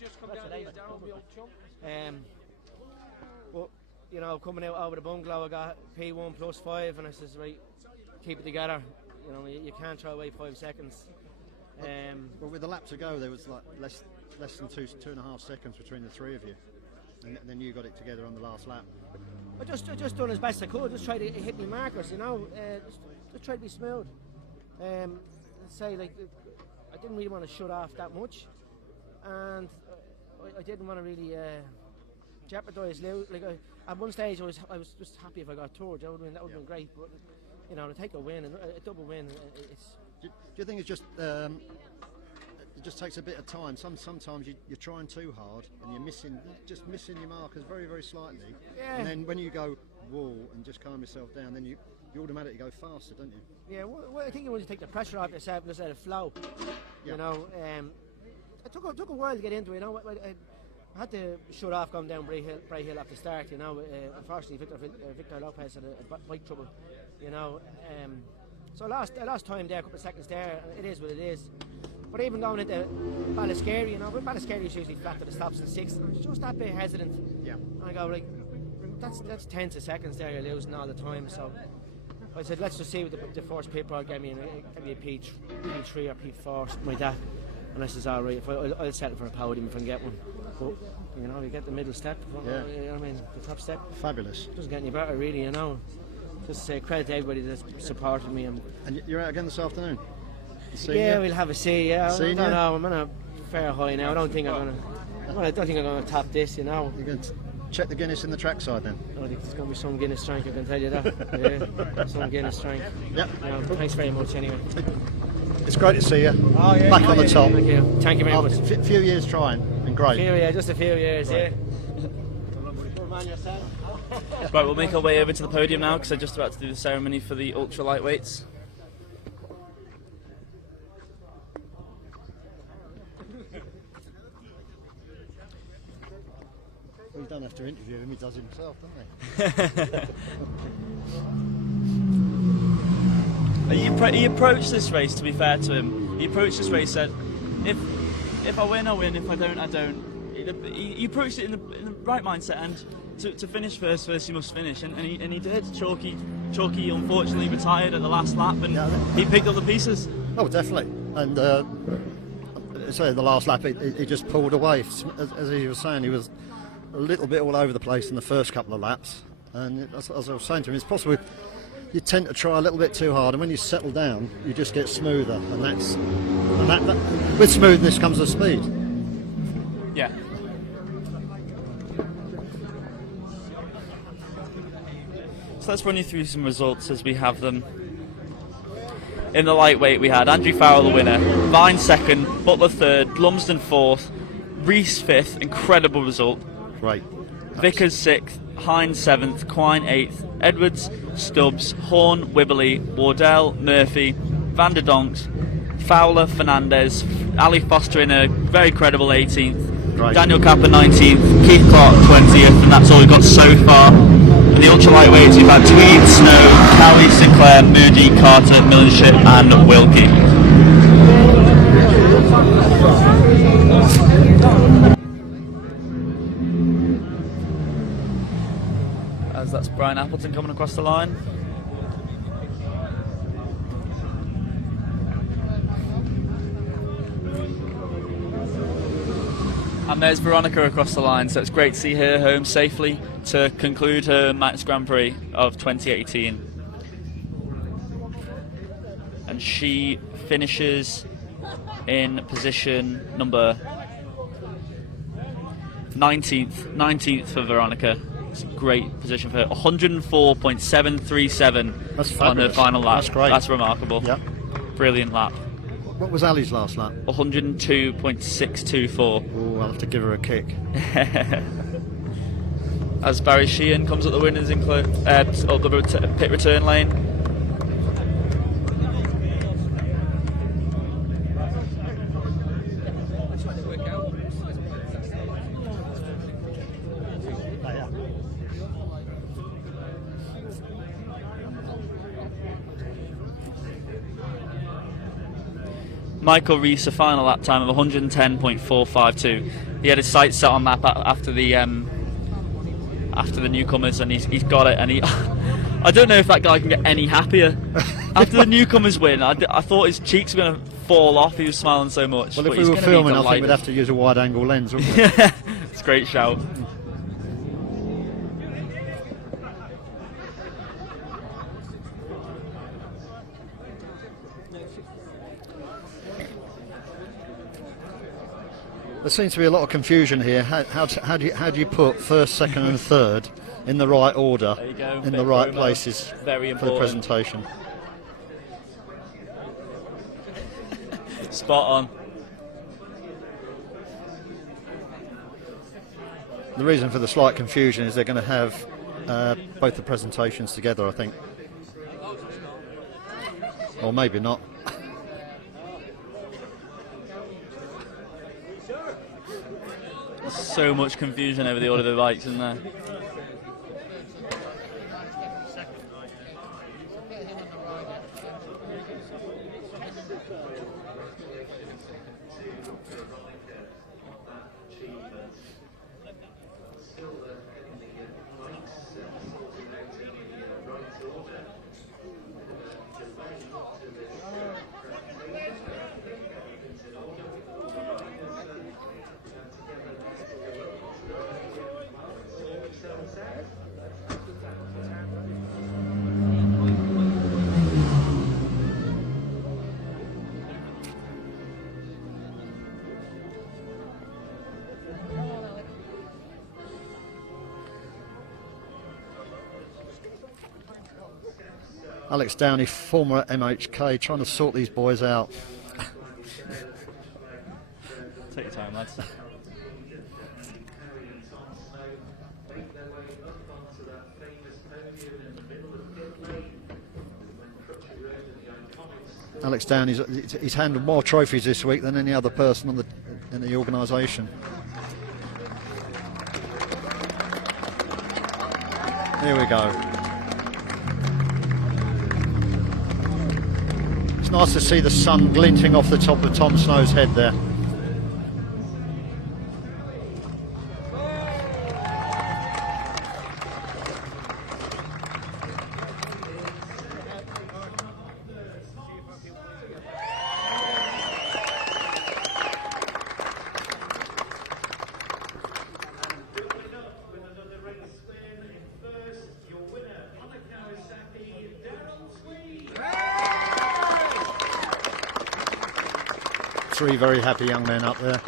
But you know, coming out over the Bungalow, I got P1 +5, and I says, right, keep it together. You know, you can't throw away 5 seconds. Well, with the lap to go, there was like less than 2.5 seconds between the three of you, and then you got it together on the last lap. I just done as best I could. Just try to hit my markers, you know. Just try to be smooth. Say, like, I didn't really want to shut off that much, and I didn't want to really jeopardise. Like, at one stage, I was just happy if I got third. That would have been great. But you know, to take a win, a double win, it's. Do you think it's just it just takes a bit of time? Sometimes you're trying too hard and you're missing your markers very, very slightly. Yeah. And then when you go wall and just calm yourself down, then you automatically go faster, don't you? Yeah, well, I think you want to take the pressure off yourself and just let it flow. Yeah. You know, it took a while to get into it. You know, I had to shut off going down Bray Hill at the start. You know, unfortunately, Victor Lopez had a bike trouble. You know, so I lost time there, a couple of seconds there. It is what it is. But even going into Ballascary, you know, Ballascary is usually flat to the stops in 6th. I was just that bit hesitant. Yeah. And I go, like, that's tenths of seconds there you're losing all the time. So I said, let's just see what the first pit bar gave me a P3 or P4, something like that. And I says, all right, I'll settle for a podium if I can get one. But, you know, you get the middle step, yeah. You know what I mean, the top step. Fabulous. Doesn't get any better, really, you know. Just credit to everybody that's supported me. And you're out again this afternoon? Yeah, we'll have a see. Yeah, I don't know. I'm on a fair high now. I don't think I'm gonna top this. You know. You're going to check the Guinness in the trackside then? I think there's going to be some Guinness strength. I can tell you that. Yeah, some Guinness strength. Yep. Thanks very much. Anyway. It's great to see you. Oh, yeah, back on the top. Thank you. Thank you very much. A few years trying, and great. Just a few years. Right. Yeah. Right, we'll make our way over to the podium now because they're just about to do the ceremony for the ultra lightweights. We don't have to interview him; he does himself, doesn't he? He approached this race, to be fair to him. He approached this race, said, "If I win, I win. If I don't, I don't." He approached it in the right mindset, and to finish first you must finish, and he did. Chalky unfortunately retired at the last lap, and he picked up the pieces. Oh, definitely. And so the last lap, he just pulled away. As he was saying, he was a little bit all over the place in the first couple of laps, and as I was saying to him, it's possible you tend to try a little bit too hard, and when you settle down, you just get smoother, and that with smoothness comes the speed. Yeah. So let's run you through some results as we have them. In the lightweight, we had Andrew Farrell the winner, Vine second, Butler third, Lumsden fourth, Rees fifth, incredible result. Right. Vickers sixth, Hines seventh, Quine eighth, Edwards, Stubbs, Horn, Wibberley, Wardell, Murphy, Van der Donks, Fowler, Fernandez, Ali Foster in a very credible 18th, Right. Daniel Capper 19th, Keith Clark 20th, and that's all we've got so far. In the ultralightveights, we've had Tweed, Snow, Callie, Sinclair, Moody, Carter, Millership, and Wilkie. As that's Brian Appleton coming across the line. And there's Veronica across the line, so it's great to see her home safely to conclude her Manx Grand Prix of 2018. And she finishes in position number 19th for Veronica. It's a great position for her. 104.737 on her final lap. That's great. That's remarkable. Yep. Brilliant lap. What was Ali's last lap? 102.624. Oh, I'll have to give her a kick. As Barry Sheehan comes up the winners up the pit return lane. Michael Rees, a final lap time of 110.452. He had his sights set on that after the newcomers, and he's got it. And I don't know if that guy can get any happier after the newcomers win. I thought his cheeks were going to fall off. He was smiling so much. Well, if but we he's were gonna be filming, I think delighted. we'd have to use a wide-angle lens, wouldn't we? It's a great shout. There seems to be a lot of confusion here. How do you put first, second, and third in the right order, There you go. in Bit the right promo. places Very for the important. presentation? Spot on. The reason for the slight confusion is they're going to have both the presentations together, I think. Or maybe not. So much confusion over the order of the bikes, isn't there? Alex Downey, former MHK, trying to sort these boys out. Take your time, lads. Alex Downey's he's handled more trophies this week than any other person on in the organisation. Here we go. It's nice to see the sun glinting off the top of Tom Snow's head there. Three very happy young men up there.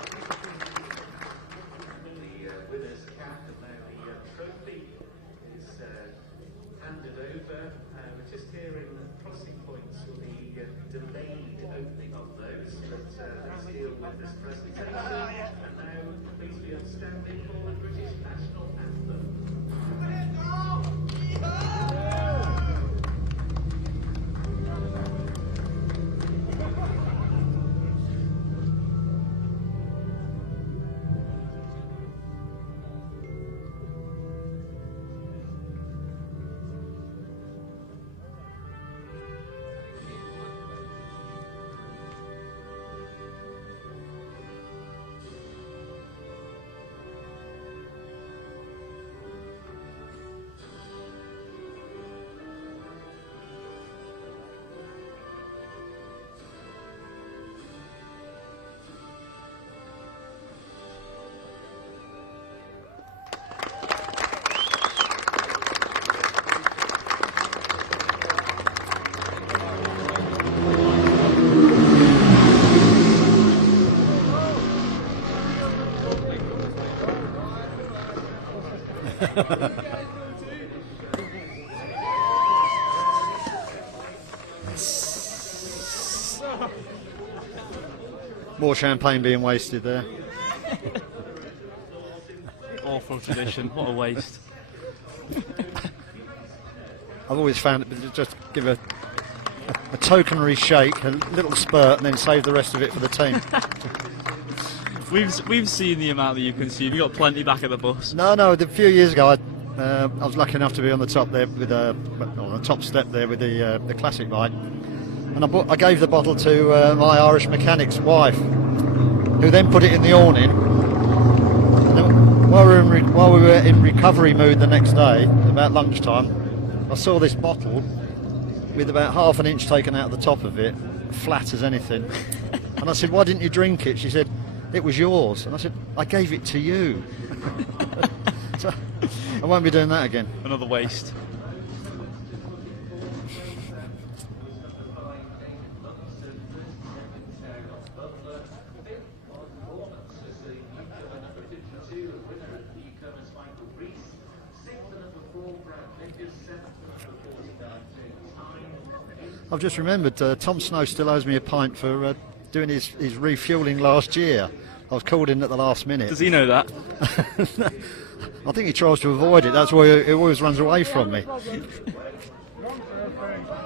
More champagne being wasted there. Awful tradition. What a waste. I've always found it to just give a tokenary shake, a little spurt, and then save the rest of it for the team. We've seen the amount that you consume. You got plenty back at the bus. No, a few years ago, I was lucky enough to be on the top there with on the top step there with the classic bike, and I gave the bottle to my Irish mechanic's wife, who then put it in the awning. And then while we were in recovery mood the next day, about lunchtime, I saw this bottle with about half an inch taken out of the top of it, flat as anything. And I said, "Why didn't you drink it?" She said, "It was yours." And I said, "I gave it to you." So I won't be doing that again. Another waste. I've just remembered Tom Snow still owes me a pint for doing his refuelling last year. I was called in at the last minute. Does he know that? I think he tries to avoid it. That's why he always runs away from me.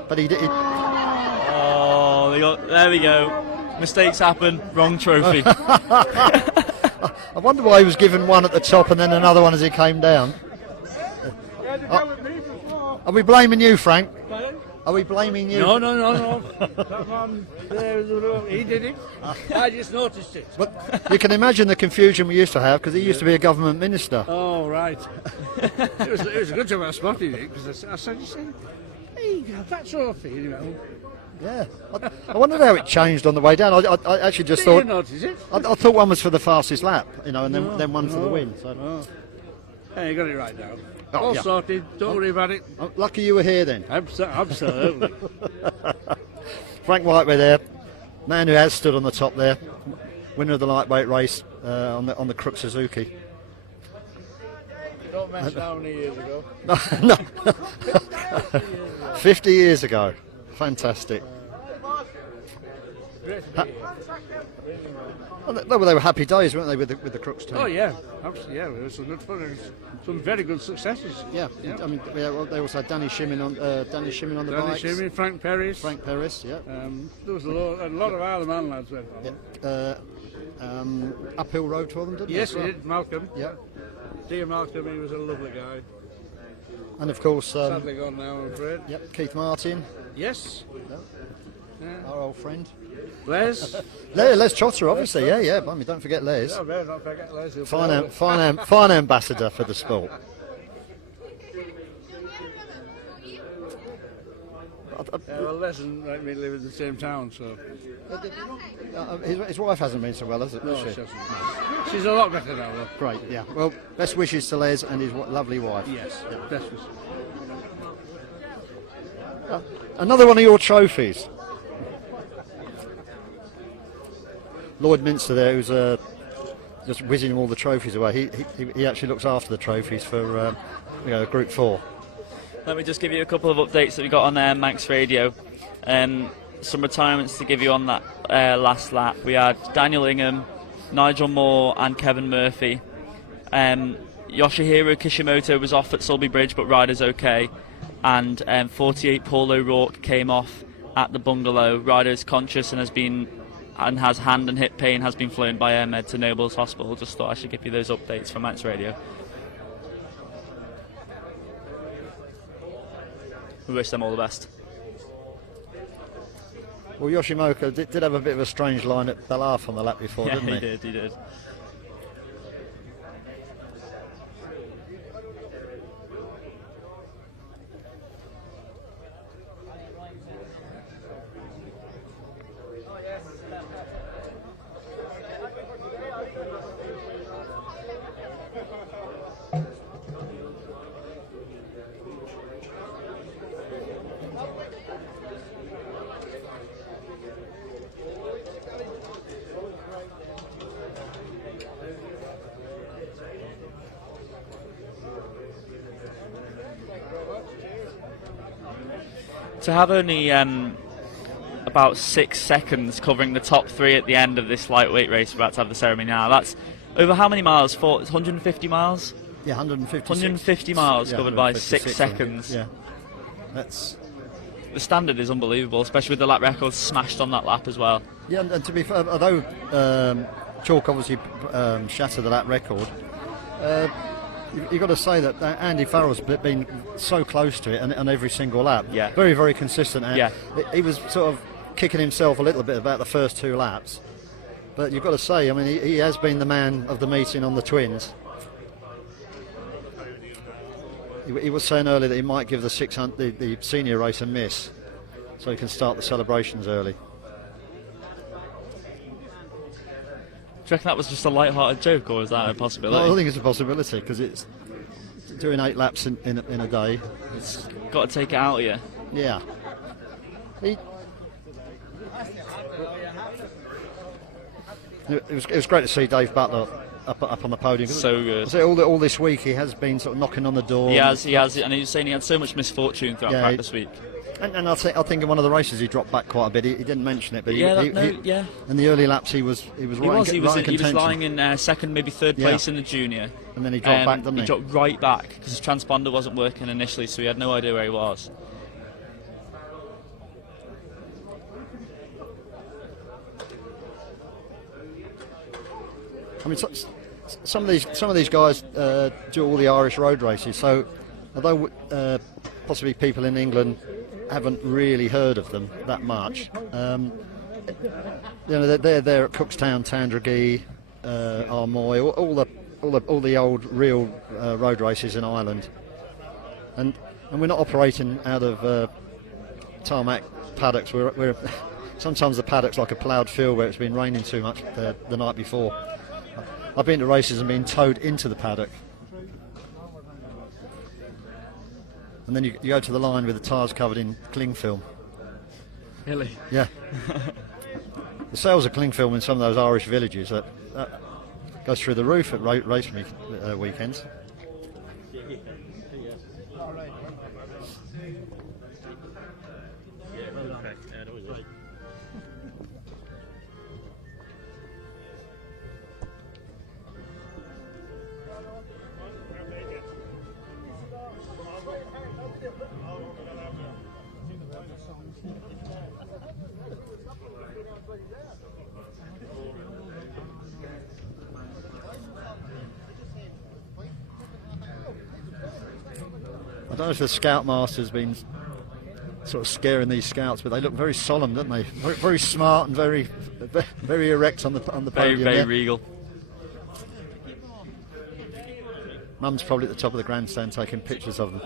But he did. Oh, there we go. Mistakes happen. Wrong trophy. I wonder why he was given one at the top and then another one as he came down. Are we blaming you, Frank? Are we blaming you? No. That man there, he did it. I just noticed it. Well, you can imagine the confusion we used to have because he used to be a government minister. Oh, right. it was a good job I spotted it because I said, hey, that trophy, you know. Yeah. I wondered how it changed on the way down. I actually just thought. You notice it? I thought one was for the fastest lap, you know, and then one for the win. So. Hey, you got it right now. Oh, All yeah. sorted, don't worry about it. Lucky you were here then. Absolutely. Frank Whiteway there, man who has stood on the top there, winner of the lightweight race on the Crook Suzuki. Don't mention how many years ago. No. 50 years ago. Fantastic. They were happy days, weren't they, with the Crooks team? Oh yeah, absolutely. Yeah, it was some good fun and some very good successes. Yeah, I mean, they also had Danny Shimmin on the bikes. Danny Shimmin, Frank Perris. Yeah. There was a lot of Isle of Man lads went on. Yeah. Uphill road for them, didn't Yes, they? he did. Malcolm. Yeah. Dear Malcolm, he was a lovely guy. And of course, sadly gone now, I'm afraid. Yep, Keith Martin. Yes. Yeah. Our old friend. Les. Les Trotter, obviously. Yeah. I mean, don't forget Les. No, don't forget Les. Fine ambassador for the sport. Well, Les doesn't like me live in the same town, so. His wife hasn't been so well, has it? No, she hasn't. She's a lot better now, though. Great, yeah. Well, best wishes to Les and his lovely wife. Yes, yeah. Best wishes. Another one of your trophies. Lloyd Minster there, who's just whizzing all the trophies away. He actually looks after the trophies for Group 4. Let me just give you a couple of updates that we got on Manx Radio. Some retirements to give you on that last lap. We had Daniel Ingham, Nigel Moore and Kevin Murphy. Yoshihiro Kishimoto was off at Sulby Bridge, but rider's okay. And 48 Paul O'Rourke came off at the Bungalow. Rider is conscious and has hand and hip pain, has been flown by Air Med to Nobles Hospital. Just thought I should give you those updates from Manx Radio. We wish them all the best. Well, Yoshimoto did have a bit of a strange line at Bellarf on the lap before, didn't he? Yeah, he did. To have only about 6 seconds covering the top 3 at the end of this lightweight race, we're about to have the ceremony now. That's over how many miles? 150 miles? Yeah, 150. 150 miles covered by 6 seconds. Yeah, that's. The standard is unbelievable, especially with the lap record smashed on that lap as well. Yeah, and to be fair, although Chalk obviously shattered the lap record, you've got to say that Andy Farrell's been so close to it on every single lap. Yeah. Very, very consistent. And yeah. He was sort of kicking himself a little bit about the first 2 laps. But you've got to say, I mean, he has been the man of the meeting on the twins. He was saying earlier that he might give the senior race a miss, so he can start the celebrations early. Do you reckon that was just a light-hearted joke, or is that a possibility? Well, I think it's a possibility, because it's doing 8 laps in a day. It's got to take it out of you. Yeah. It was great to see Dave Butler up on the podium. So good. So all this week he has been sort of knocking on the door. He has, and he was saying he had so much misfortune throughout practice week. And I think in one of the races he dropped back quite a bit. He didn't mention it, but in the early laps he was right in contention. He was lying in second, maybe third place in the junior. And then he dropped back, didn't he? He dropped right back because his transponder wasn't working initially, so he had no idea where he was. I mean, some of these guys do all the Irish road races. So, although possibly people in England haven't really heard of them that much, you know, they're there at Cookstown, Tandragee, Armoy, all the old real road races in Ireland, and we're not operating out of tarmac paddocks. We're sometimes the paddock's like a ploughed field where it's been raining too much the night before. I've been to races and been towed into the paddock. And then you go to the line with the tyres covered in cling film. Really? Yeah. The sales of cling film in some of those Irish villages that goes through the roof at race weekends. I don't know if the Scoutmaster's been sort of scaring these scouts, but they look very solemn, don't they? Very, very smart and very, very erect on the podium. Very regal. Mum's probably at the top of the grandstand taking pictures of them.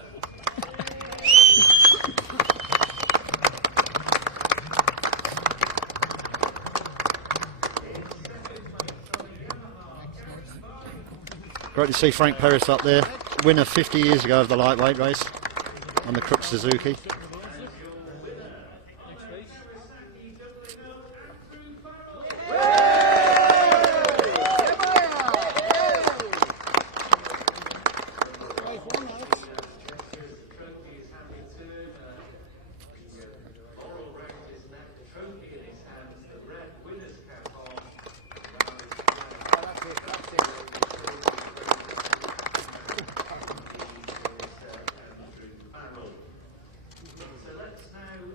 Great to see Frank Perris up there, winner 50 years ago of the lightweight race on the Crook Suzuki.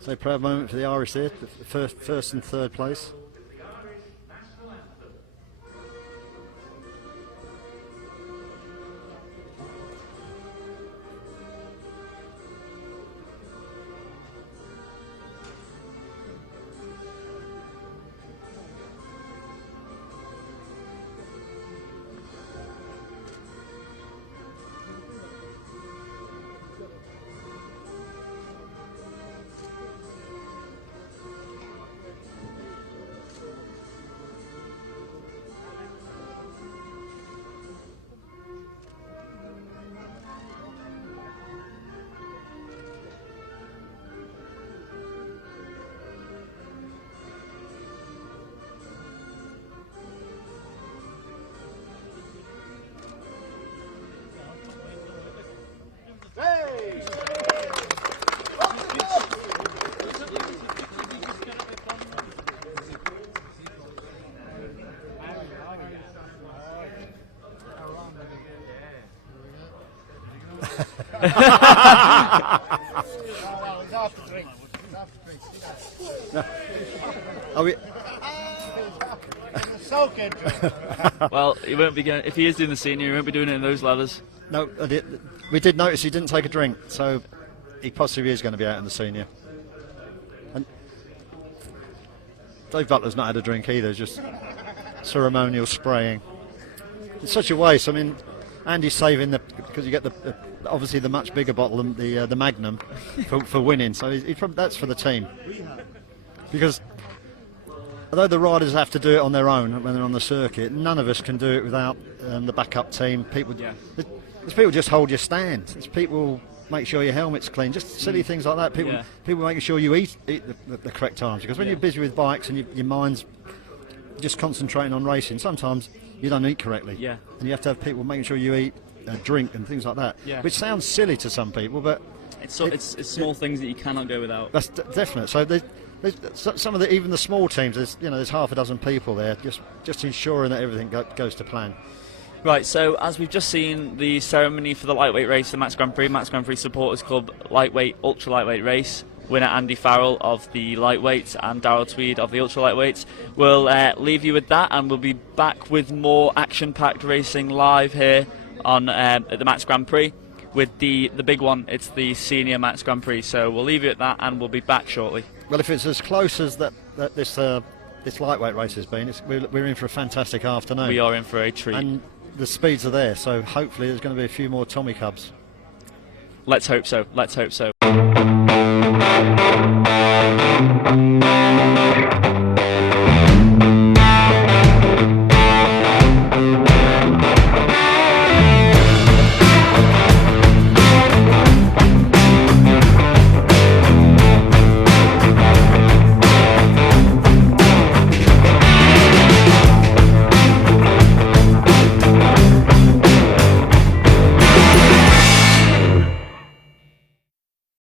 So proud moment for the Irish there, the first and third place. Are we? Well, he won't be going. If he is doing the senior, he won't be doing it in those ladders. No, we did notice he didn't take a drink, so he possibly is going to be out in the senior. And Dave Butler's not had a drink either, just ceremonial spraying. It's such a waste. I mean, Andy's saving because you get obviously the much bigger bottle, the Magnum, for winning. So that's for the team. Because although the riders have to do it on their own when they're on the circuit, none of us can do it without the backup team. There's people just hold your stand. There's people make sure your helmet's clean. Just silly things like that. People making sure you eat the correct times. Because when you're busy with bikes and your mind's just concentrating on racing, sometimes you don't eat correctly. Yeah. And you have to have people making sure you eat, drink and things like that. Yeah. Which sounds silly to some people, but it's small things that you cannot go without. That's definite. So there's some of even the small teams. There's half a dozen people there, just ensuring that everything goes to plan. Right, so as we've just seen the ceremony for the lightweight race, the Manx Grand Prix Supporters Club lightweight, ultra lightweight race, winner Andy Farrell of the lightweights and Darryl Tweed of the ultra lightweights. We'll leave you with that, and we'll be back with more action-packed racing live here on at the Manx Grand Prix with the big one. It's the senior Manx Grand Prix, so we'll leave you at that, and we'll be back shortly. Well, if it's as close as that this lightweight race has been, we're in for a fantastic afternoon. We are in for a treat. And the speeds are there, so hopefully there's going to be a few more Tommy Cubs. Let's hope so. Let's hope so.